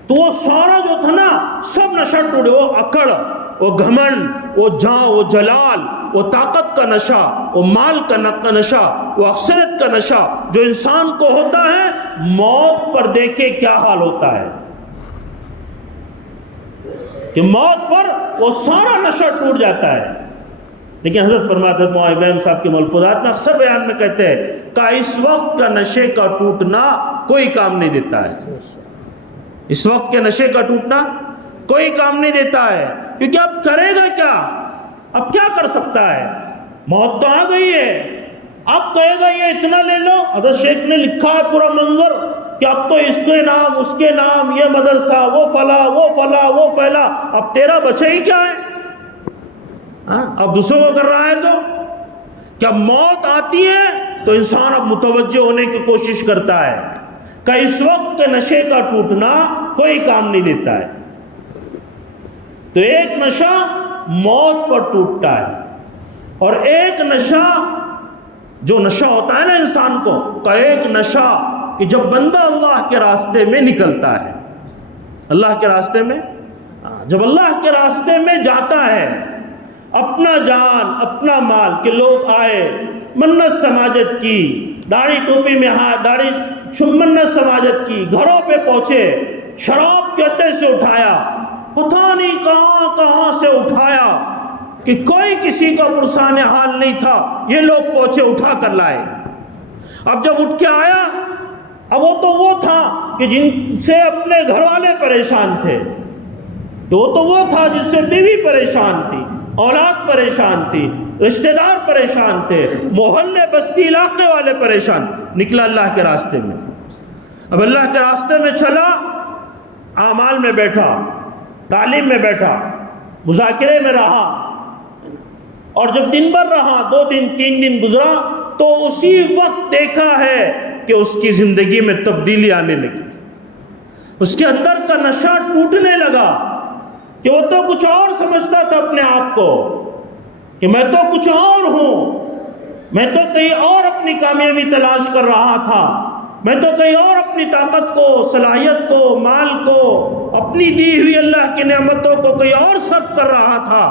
تو وہ سارا جو تھا نا سب نشہ ٹوٹے، وہ اکڑ، وہ گھمنڈ، وہ جاں، وہ جلال، وہ طاقت کا نشہ، وہ مال کا نشہ، وہ اکثریت کا نشہ جو انسان کو ہوتا ہے، موت پر دیکھے کیا حال ہوتا ہے کہ موت پر وہ سارا نشہ ٹوٹ جاتا ہے۔ لیکن حضرت فرماتے ہیں، مولانا ابراہیم صاحب کے ملفوظات میں اکثر بیان میں کہتے ہیں کہ اس وقت کا نشے کا ٹوٹنا کوئی کام نہیں دیتا ہے، اس وقت کے نشے کا ٹوٹنا کوئی کام نہیں دیتا ہے، کیونکہ اب کرے گا کیا؟ اب کیا کر سکتا ہے؟ موت تو آ گئی ہے، اب کہے گا یہ اتنا لے لو۔ حضرت شیخ نے لکھا ہے پورا منظر کہ اب تو اس کے نام اس کے نام، یہ مدرسہ، وہ فلاں وہ فلاں وہ فلاں، اب تیرا بچے ہی کیا ہے؟ اب دوسروں کو کر رہا ہے تو کیا موت آتی ہے تو انسان اب متوجہ ہونے کی کوشش کرتا ہے کہ اس وقت نشے کا ٹوٹنا کوئی کام نہیں دیتا ہے۔ تو ایک نشہ موت پر ٹوٹتا ہے، اور ایک نشہ جو نشہ ہوتا ہے نا انسان کو، کا ایک نشہ کہ جب بندہ اللہ کے راستے میں نکلتا ہے، اللہ کے راستے میں، جب اللہ کے راستے میں جاتا ہے، اپنا جان اپنا مال، کہ لوگ آئے منت سماجت کی، داڑھی ٹوپی میں داڑھی منت سماجت کی، گھروں پہ پہنچے، شراب کے اڈے سے اٹھایا، پتہ نہیں کہاں کہاں سے اٹھایا کہ کوئی کسی کا پرسان حال نہیں تھا، یہ لوگ پہنچے اٹھا کر لائے۔ اب جب اٹھ کے آیا، اب وہ تو وہ تھا کہ جن سے اپنے گھر والے پریشان تھے، وہ تھا جس سے بیوی پریشان تھی، اولاد پریشان تھی، رشتہ دار پریشان تھے، محلے بستی علاقے والے پریشان، نکلا اللہ کے راستے میں۔ اب اللہ کے راستے میں چلا، اعمال میں بیٹھا، تعلیم میں بیٹھا، مذاکرے میں رہا، اور جب دن بھر رہا، 2 دن 3 دن گزرا، تو اسی وقت دیکھا ہے کہ اس کی زندگی میں تبدیلی آنے لگی، اس کے اندر کا نشہ ٹوٹنے لگا، کہ وہ تو کچھ اور سمجھتا تھا اپنے آپ کو کہ میں تو کچھ اور ہوں، میں تو کہیں اور اپنی کامیابی تلاش کر رہا تھا، میں تو کہیں اور اپنی طاقت کو، صلاحیت کو، مال کو، اپنی دی ہوئی اللہ کی نعمتوں کو کہیں اور صرف کر رہا تھا،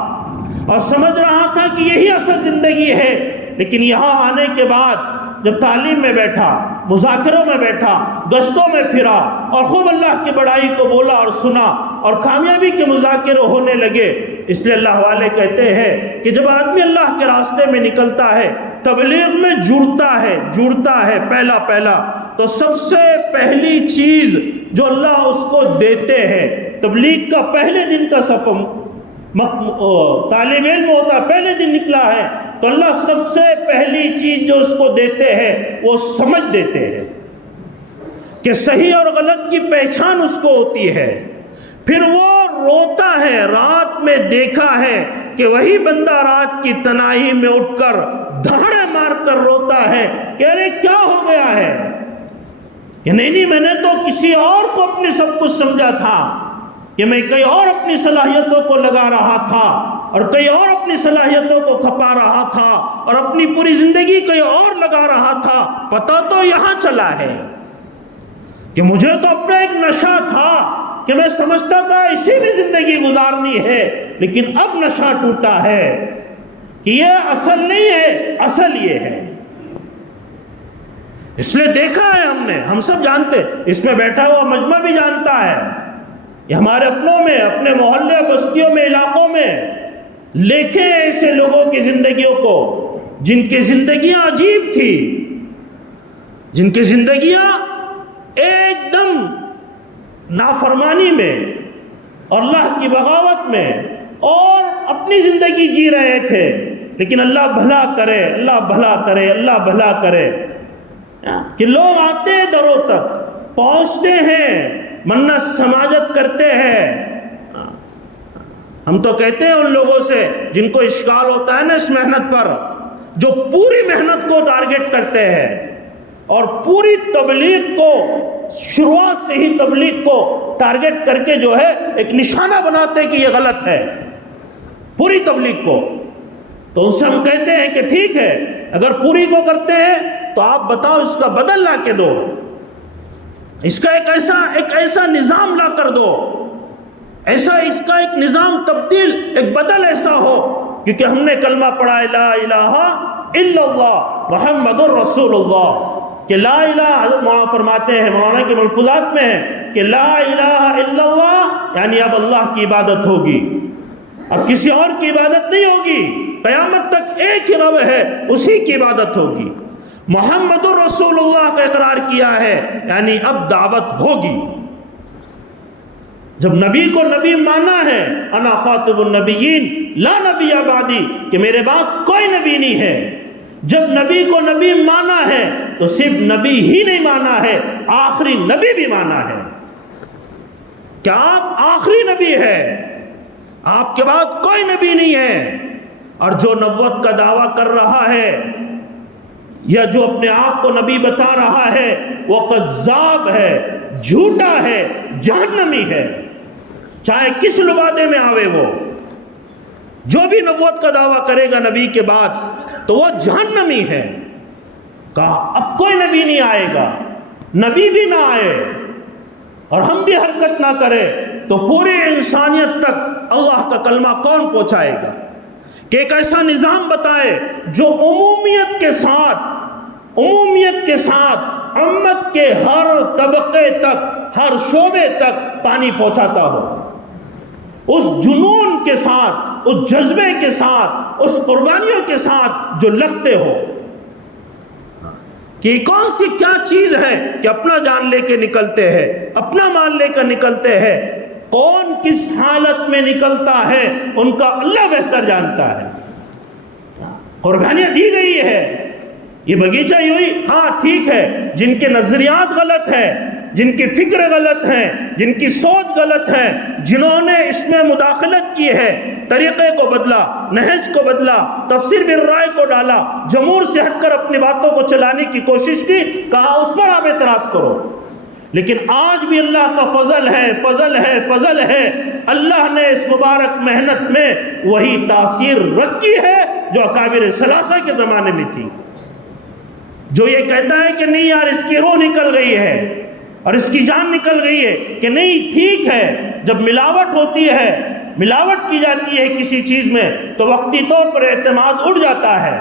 اور سمجھ رہا تھا کہ یہی اصل زندگی ہے۔ لیکن یہاں آنے کے بعد جب تعلیم میں بیٹھا، مذاکروں میں بیٹھا، گشتوں میں پھرا، اور خوب اللہ کی بڑائی کو بولا اور سنا، اور کامیابی کے مذاکرے ہونے لگے۔ اس لیے اللہ والے کہتے ہیں کہ جب آدمی اللہ کے راستے میں نکلتا ہے، تبلیغ میں جڑتا ہے پہلا تو سب سے پہلی چیز جو اللہ اس کو دیتے ہیں، تبلیغ کا پہلے دن کا سفر، طالب علم ہوتا، پہلے دن نکلا ہے تو اللہ سب سے پہلی چیز جو اس کو دیتے ہیں وہ سمجھ دیتے ہیں کہ صحیح اور غلط کی پہچان اس کو ہوتی ہے۔ پھر وہ روتا ہے، رات میں دیکھا ہے کہ وہی بندہ رات کی تنہائی میں اٹھ کر دھاڑے مار کر روتا ہے کہ ارے کیا ہو گیا ہے، کہ نہیں میں نے تو کسی اور کو اپنے سب کچھ سمجھا تھا، کہ میں کئی اور اپنی صلاحیتوں کو لگا رہا تھا، اور کئی اور اپنی صلاحیتوں کو کھپا رہا تھا، اور اپنی پوری زندگی کئی اور لگا رہا تھا، پتہ تو یہاں چلا ہے کہ مجھے تو اپنا ایک نشہ تھا کہ میں سمجھتا تھا اسی میں زندگی گزارنی ہے، لیکن اب نشہ ٹوٹا ہے کہ یہ اصل نہیں ہے، اصل یہ ہے۔ اس لیے دیکھا ہے ہم سب جانتے، اس میں بیٹھا ہوا مجمع بھی جانتا ہے، یہ ہمارے اپنوں میں، اپنے محلے بستیوں میں، علاقوں میں دیکھے ایسے لوگوں کی زندگیوں کو جن کی زندگیاں عجیب تھی، جن کی زندگیاں ایک دم نافرمانی میں اور اللہ کی بغاوت میں اور اپنی زندگی جی رہے تھے، لیکن اللہ بھلا کرے، اللہ بھلا کرے، اللہ بھلا کرے کہ لوگ آتے ہیں دروں تک، پہنچتے ہیں، منت سماجت کرتے ہیں۔ ہم تو کہتے ہیں ان لوگوں سے جن کو اشکال ہوتا ہے نا اس محنت پر، جو پوری محنت کو ٹارگٹ کرتے ہیں اور پوری تبلیغ کو، شروعات سے ہی تبلیغ کو ٹارگٹ کر کے جو ہے ایک نشانہ بناتے ہیں کہ یہ غلط ہے پوری تبلیغ کو، تو ان سے ہم کہتے ہیں کہ ٹھیک ہے، اگر پوری کو کرتے ہیں تو آپ بتاؤ اس کا بدل لا کے دو، اس کا ایک ایسا نظام لا کر دو، اس کا ایک نظام تبدیل، ایک بدل ایسا ہو، کیونکہ ہم نے کلمہ پڑھا ہے لا الہ الا اللہ محمد الرسول اللہ، کہ لا الہ، حضرت مولانا فرماتے ہیں، مولانا کے ملفوظات میں ہے کہ لا الہ الا اللہ یعنی اب اللہ کی عبادت ہوگی، اب کسی اور کی عبادت نہیں ہوگی، قیامت تک ایک ہی رب ہے، اسی کی عبادت ہوگی۔ محمد الرسول اللہ کا اقرار کیا ہے یعنی اب دعوت ہوگی۔ جب نبی کو نبی مانا ہے، انا خاطب النبیین لا نبی بعدی، کہ میرے بعد کوئی نبی نہیں ہے، جب نبی کو نبی مانا ہے تو صرف نبی ہی نہیں مانا ہے، آخری نبی بھی مانا ہے، کیا آپ آخری نبی ہے، آپ کے بعد کوئی نبی نہیں ہے، اور جو نبوت کا دعویٰ کر رہا ہے یا جو اپنے آپ کو نبی بتا رہا ہے وہ کذاب ہے، جھوٹا ہے، جہنمی ہے، چاہے کس لبادے میں آوے، وہ جو بھی نبوت کا دعویٰ کرے گا نبی کے بعد تو وہ جہنمی ہے۔ کہا اب کوئی نبی نہیں آئے گا، نبی بھی نہ آئے اور ہم بھی حرکت نہ کرے تو پوری انسانیت تک اللہ کا کلمہ کون پہنچائے گا؟ کہ ایک ایسا نظام بتائے جو عمومیت کے ساتھ امت کے ہر طبقے تک، ہر شعبے تک پانی پہنچاتا ہو، اس جنون کے ساتھ، اس جذبے کے ساتھ، اس قربانیوں کے ساتھ جو لگتے ہو، کہ کون سی کیا چیز ہے کہ اپنا جان لے کے نکلتے ہیں، اپنا مال لے کر نکلتے ہیں، کون کس حالت میں نکلتا ہے ان کا اللہ بہتر جانتا ہے۔ قربانیاں دی گئی ہے، یہ باغیچہ ہوئی، ہاں ٹھیک ہے، جن کے نظریات غلط ہیں، جن کی فکر غلط ہیں، جن کی سوچ غلط ہے، جنہوں نے اس میں مداخلت کی ہے، طریقے کو بدلا، نہج کو بدلا، تفسیر بالرائے کو ڈالا، جمہور سے ہٹ کر اپنی باتوں کو چلانے کی کوشش کی، کہا اس پر آپ اعتراض کرو، لیکن آج بھی اللہ کا فضل ہے، اللہ نے اس مبارک محنت میں وہی تاثیر رکھی ہے جو اکابر ثلاثہ کے زمانے میں تھی۔ جو یہ کہتا ہے کہ نہیں یار اس کی روح نکل گئی ہے اور اس کی جان نکل گئی ہے، کہ نہیں ٹھیک ہے، جب ملاوٹ ہوتی ہے، ملاوٹ کی جاتی ہے کسی چیز میں تو وقتی طور پر اعتماد اٹھ جاتا ہے،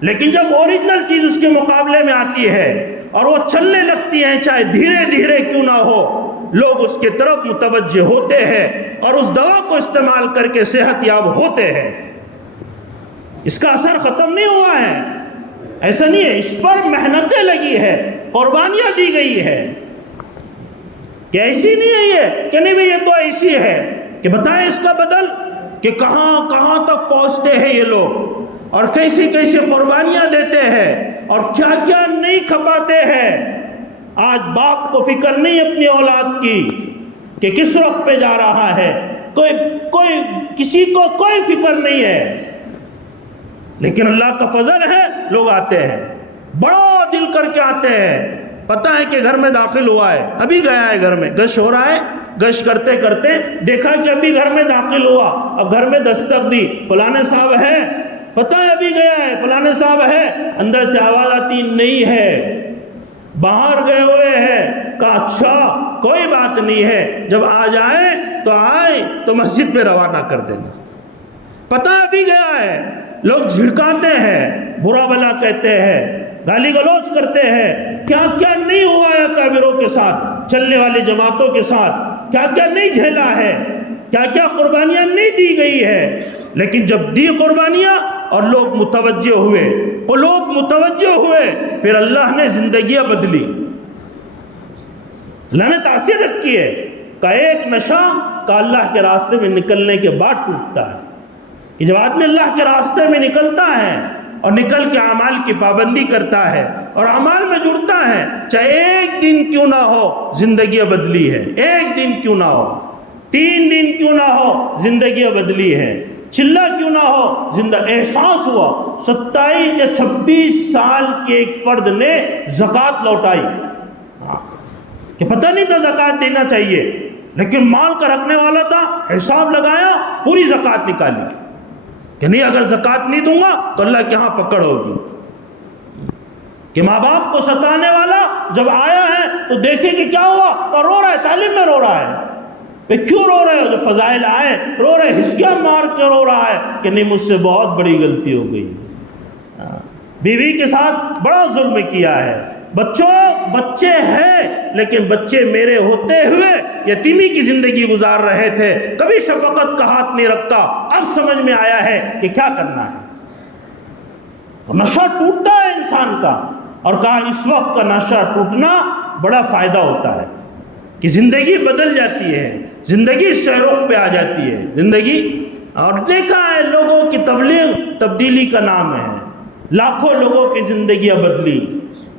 لیکن جب اوریجنل چیز اس کے مقابلے میں آتی ہے اور وہ چلنے لگتی ہیں، چاہے دھیرے دھیرے کیوں نہ ہو، لوگ اس کے طرف متوجہ ہوتے ہیں اور اس دوا کو استعمال کر کے صحت یاب ہوتے ہیں۔ اس کا اثر ختم نہیں ہوا ہے، ایسا نہیں ہے، اس پر محنتیں لگی ہے، قربانیاں دی گئی ہے، کہ ایسی نہیں ہے یہ کہ نہیں بھئی یہ تو ایسی ہے، کہ بتائیں اس کا بدل، کہ کہاں کہاں تک پہنچتے ہیں یہ لوگ اور کیسی کیسی قربانیاں دیتے ہیں اور کیا کیا نہیں کھپاتے ہیں۔ آج باپ کو فکر نہیں اپنی اولاد کی کہ کس رخ پہ جا رہا ہے، کوئی کسی کو کوئی فکر نہیں ہے، لیکن اللہ کا فضل ہے، لوگ آتے ہیں، بڑا دل کر کے آتے ہیں، پتہ ہے کہ گھر میں داخل ہوا ہے، ابھی گیا ہے گھر میں، گش ہو رہا ہے، گش کرتے کرتے دیکھا کہ ابھی گھر میں داخل ہوا، اب گھر میں دستک دی، فلانے صاحب ہے، پتہ ہے ابھی گیا ہے، فلانے صاحب ہے، اندر سے آواز آتی نہیں ہے، باہر گئے ہوئے ہیں، کہا اچھا کوئی بات نہیں ہے، جب آ جائے تو مسجد پہ روانہ کر دینا۔ پتہ بھی گیا ہے، لوگ جھڑکاتے ہیں، برا بلا کہتے ہیں، گالی گلوچ کرتے ہیں، کیا کیا نہیں ہوا ہے کافروں کے ساتھ، چلنے والی جماعتوں کے ساتھ کیا کیا نہیں جھیلا ہے، کیا کیا قربانیاں نہیں دی گئی ہے، لیکن جب دی قربانیاں اور لوگ متوجہ ہوئے، قلوب متوجہ ہوئے، پھر اللہ نے زندگیاں بدلی، اللہ نے تاثیر رکھی ہے۔ کہ ایک نشہ کا اللہ کے راستے میں نکلنے کے بعد ٹوٹتا ہے، کہ جب آدمی اللہ کے راستے میں نکلتا ہے اور نکل کے اعمال کی پابندی کرتا ہے اور اعمال میں جڑتا ہے، چاہے ایک دن کیوں نہ ہو زندگیاں بدلی ہے، ایک دن کیوں نہ ہو، 3 دن کیوں نہ ہو زندگیاں بدلی ہے، چلہ کیوں نہ ہو احساس ہوا۔ 27 یا 26 سال کے ایک فرد نے زکوٰۃ لوٹائی، کہ پتہ نہیں تھا زکوٰۃ دینا چاہیے، لیکن مال کا رکھنے والا تھا، حساب لگایا، پوری زکوٰۃ نکالی کہ نہیں اگر زکوٰۃ نہیں دوں گا تو اللہ کے ہاں پکڑ ہوگی۔ کہ ماں باپ کو ستانے والا جب آیا ہے تو دیکھیں کہ کیا ہوا، اور رو رہا ہے، تعلیم میں رو رہا ہے، کہ کیوں رو رہے ہو؟ جو فضائل آئے رو رہے، ہسکیاں مار کے رو رہا ہے کہ نہیں مجھ سے بہت بڑی غلطی ہو گئی، بیوی کے ساتھ بڑا ظلم کیا ہے، بچے ہیں لیکن بچے میرے ہوتے ہوئے یتیمی کی زندگی گزار رہے تھے، کبھی شفقت کا ہاتھ نہیں رکھا، اب سمجھ میں آیا ہے کہ کیا کرنا ہے۔ تو نشہ ٹوٹتا ہے انسان کا، اور کہا اس وقت کا نشہ ٹوٹنا بڑا فائدہ ہوتا ہے کہ زندگی بدل جاتی ہے، زندگی سہروں پہ آ جاتی ہے زندگی۔ اور دیکھا ہے لوگوں کی تبدیلی کا نام ہے، لاکھوں لوگوں کی زندگیاں بدلی،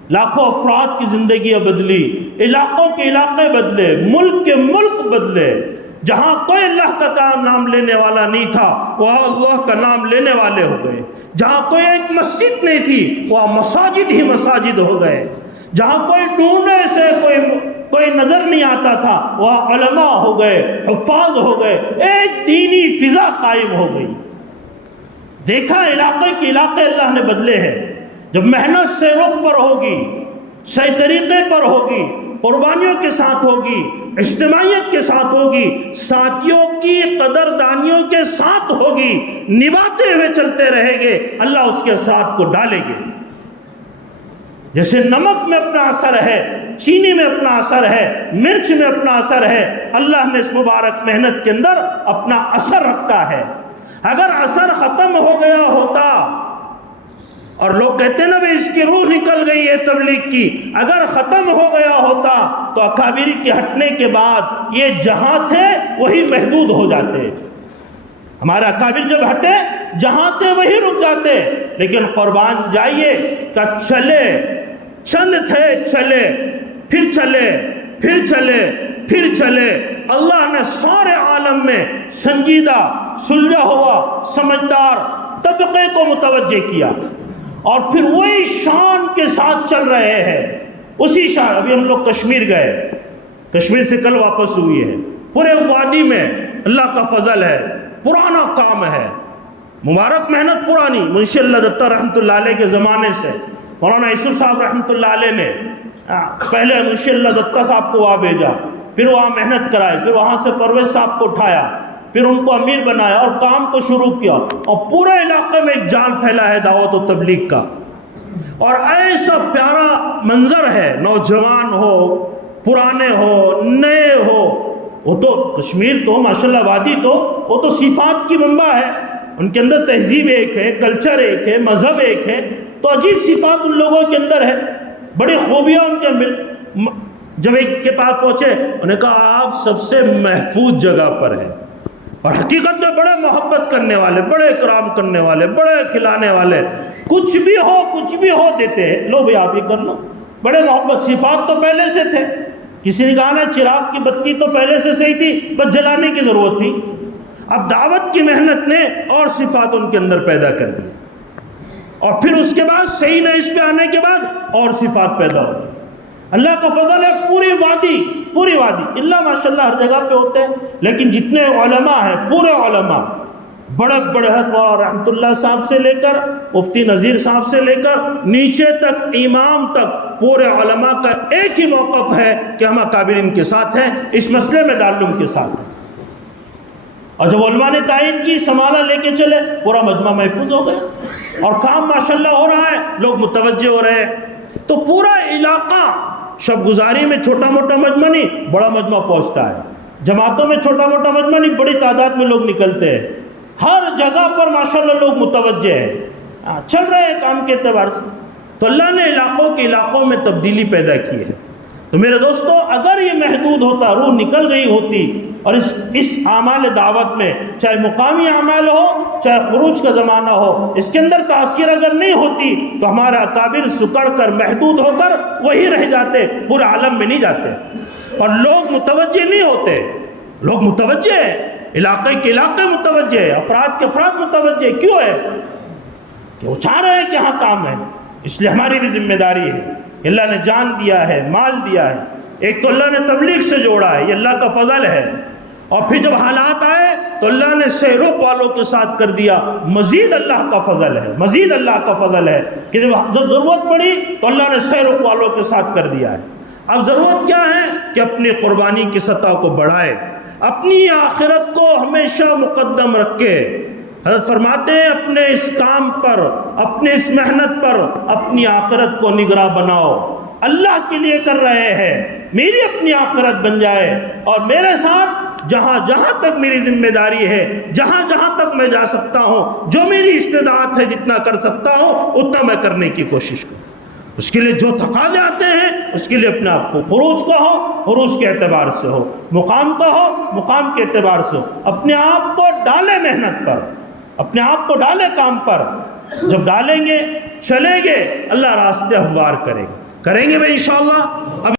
لاکھوں افراد کی زندگیاں بدلی، علاقوں کے علاقے بدلے، ملک کے ملک بدلے۔ جہاں کوئی اللہ کا نام لینے والا نہیں تھا وہاں اللہ کا نام لینے والے ہو گئے، جہاں کوئی ایک مسجد نہیں تھی وہاں مساجد ہی مساجد ہو گئے، جہاں کوئی ڈھونڈنے سے کوئی نظر نہیں آتا تھا وہاں علماء ہو گئے، حفاظ ہو گئے، ایک دینی فضا قائم ہو گئی۔ دیکھا علاقے کے علاقے اللہ نے بدلے ہیں۔ جب محنت سے رخ پر ہوگی، صحیح طریقے پر ہوگی، قربانیوں کے ساتھ ہوگی، اجتماعیت کے ساتھ ہوگی، ساتھیوں کی قدردانیوں کے ساتھ ہوگی، نبھاتے ہوئے چلتے رہیں گے، اللہ اس کے اثرات کو ڈالے گے۔ جیسے نمک میں اپنا اثر ہے، چینی میں اپنا اثر ہے، مرچ میں اپنا اثر ہے، اللہ نے اس مبارک محنت کے اندر اپنا اثر رکھا ہے۔ اگر اثر ختم ہو گیا ہوتا، اور لوگ کہتے ہیں نا بھئی اس کی روح نکل گئی ہے تبلیغ کی، اگر ختم ہو گیا ہوتا تو اکابر کے ہٹنے کے بعد یہ جہاں تھے وہی محدود ہو جاتے، ہمارے اکابر جب ہٹے جہاں تھے وہی رک جاتے، لیکن قربان جائیے کہ چلے، چند تھے چلے، پھر چلے، پھر چلے، پھر چلے، اللہ نے سارے عالم میں سنجیدہ، سلجھا ہوا، سمجھدار طبقے کو متوجہ کیا، اور پھر وہی شان کے ساتھ چل رہے ہیں، اسی شان۔ ابھی ہم لوگ کشمیر گئے، کشمیر سے کل واپس ہوئی ہے، پورے وادی میں اللہ کا فضل ہے، پرانا کام ہے، مبارک محنت پرانی، منشی اللہ دتہ رحمۃ اللہ علیہ کے زمانے سے مولانا یوسف صاحب رحمۃ اللہ علیہ نے پہلے منشی اللہ دتہ صاحب کو وہاں بھیجا، پھر وہاں محنت کرائی، پھر وہاں سے پرویز صاحب کو اٹھایا، پھر ان کو امیر بنایا اور کام کو شروع کیا، اور پورے علاقے میں ایک جال پھیلا ہے دعوت و تبلیغ کا۔ اور ایسا پیارا منظر ہے، نوجوان ہو، پرانے ہو، نئے ہو، وہ تو کشمیر تو ماشاءاللہ وادی تو وہ تو صفات کی منبع ہے، ان کے اندر تہذیب ایک ہے، کلچر ایک ہے، مذہب ایک ہے، تو عجیب صفات ان لوگوں کے اندر ہے، بڑی خوبیاں ان کے اندر۔ جب ایک کے پاس پہنچے انہوں نے کہا آپ سب سے محفوظ جگہ پر ہیں، اور حقیقت میں بڑے محبت کرنے والے، بڑے اکرام کرنے والے، بڑے کھلانے والے، کچھ بھی ہو دیتے ہیں، لو بھئی آپ یہ کر لو، بڑے محبت، صفات تو پہلے سے تھے، کسی نے کہا نا چراغ کی بتی تو پہلے سے صحیح تھی، بس جلانے کی ضرورت تھی، اب دعوت کی محنت نے اور صفات ان کے اندر پیدا کر دی، اور پھر اس کے بعد صحیح نئے پہ آنے کے بعد اور صفات پیدا ہو گئی۔ اللہ کا فضل ہے، پوری وادی اللہ ماشاءاللہ ہر جگہ پہ ہوتے ہیں، لیکن جتنے علماء ہیں، پورے علماء، بڑے مولانا رحمت اللہ صاحب سے لے کر مفتی نذیر صاحب سے لے کر نیچے تک، امام تک، پورے علماء کا ایک ہی موقف ہے کہ ہم اکابرین کے ساتھ ہیں، اس مسئلے میں دارالعلوم کے ساتھ ہیں۔ اور جب علماء نے تعین کی، سنبھالا، لے کے چلے، پورا مجمع محفوظ ہو گیا اور کام ماشاءاللہ ہو رہا ہے، لوگ متوجہ ہو رہے ہیں۔ تو پورا علاقہ شب گزاری میں چھوٹا موٹا مجمع نہیں، بڑا مجمع پہنچتا ہے، جماعتوں میں چھوٹا موٹا مجمع نہیں، بڑی تعداد میں لوگ نکلتے ہیں، ہر جگہ پر ماشاءاللہ لوگ متوجہ ہیں، چل رہے ہیں کام کے اعتبار سے۔ تو اللہ نے علاقوں کے علاقوں میں تبدیلی پیدا کی ہے۔ تو میرے دوستو، اگر یہ محدود ہوتا، روح نکل گئی ہوتی، اور اس اعمال دعوت میں چاہے مقامی اعمال ہو چاہے خروج کا زمانہ ہو، اس کے اندر تاثیر اگر نہیں ہوتی تو ہمارا اکابر سکڑ کر محدود ہو کر وہی رہ جاتے، پورے عالم میں نہیں جاتے، اور لوگ متوجہ نہیں ہوتے۔ لوگ متوجہ ہیں، علاقے کے علاقے متوجہ ہے، افراد کے افراد متوجہ، کیوں ہے؟ کہ وہ چاہ رہے ہیں کہ ہاں کام ہے، اس لیے ہماری بھی ذمہ داری ہے۔ اللہ نے جان دیا ہے، مال دیا ہے، ایک تو اللہ نے تبلیغ سے جوڑا ہے، یہ اللہ کا فضل ہے، اور پھر جب حالات آئے تو اللہ نے سہروپ والوں کے ساتھ کر دیا، مزید اللہ کا فضل ہے، مزید اللہ کا فضل ہے کہ جب ضرورت پڑی تو اللہ نے سہروپ والوں کے ساتھ کر دیا ہے۔ اب ضرورت کیا ہے کہ اپنی قربانی کی سطح کو بڑھائے، اپنی آخرت کو ہمیشہ مقدم رکھے۔ حضرت فرماتے ہیں اپنے اس کام پر، اپنے اس محنت پر اپنی آخرت کو نگراں بناؤ، اللہ کے لیے کر رہے ہیں، میری اپنی آخرت بن جائے، اور میرے ساتھ جہاں جہاں تک میری ذمہ داری ہے، جہاں جہاں تک میں جا سکتا ہوں، جو میری استطاعت ہے، جتنا کر سکتا ہوں اتنا میں کرنے کی کوشش کروں۔ اس کے لیے جو تقاضے آتے ہیں اس کے لیے اپنے آپ کو، خروج کا ہو خروج کے اعتبار سے ہو، مقام کا ہو مقام کے اعتبار سے ہو، اپنے آپ کو ڈالے محنت پر، اپنے آپ کو ڈالے کام پر۔ جب ڈالیں گے، چلیں گے، اللہ راستے ہموار کریں گے بھائی انشاءاللہ۔ اب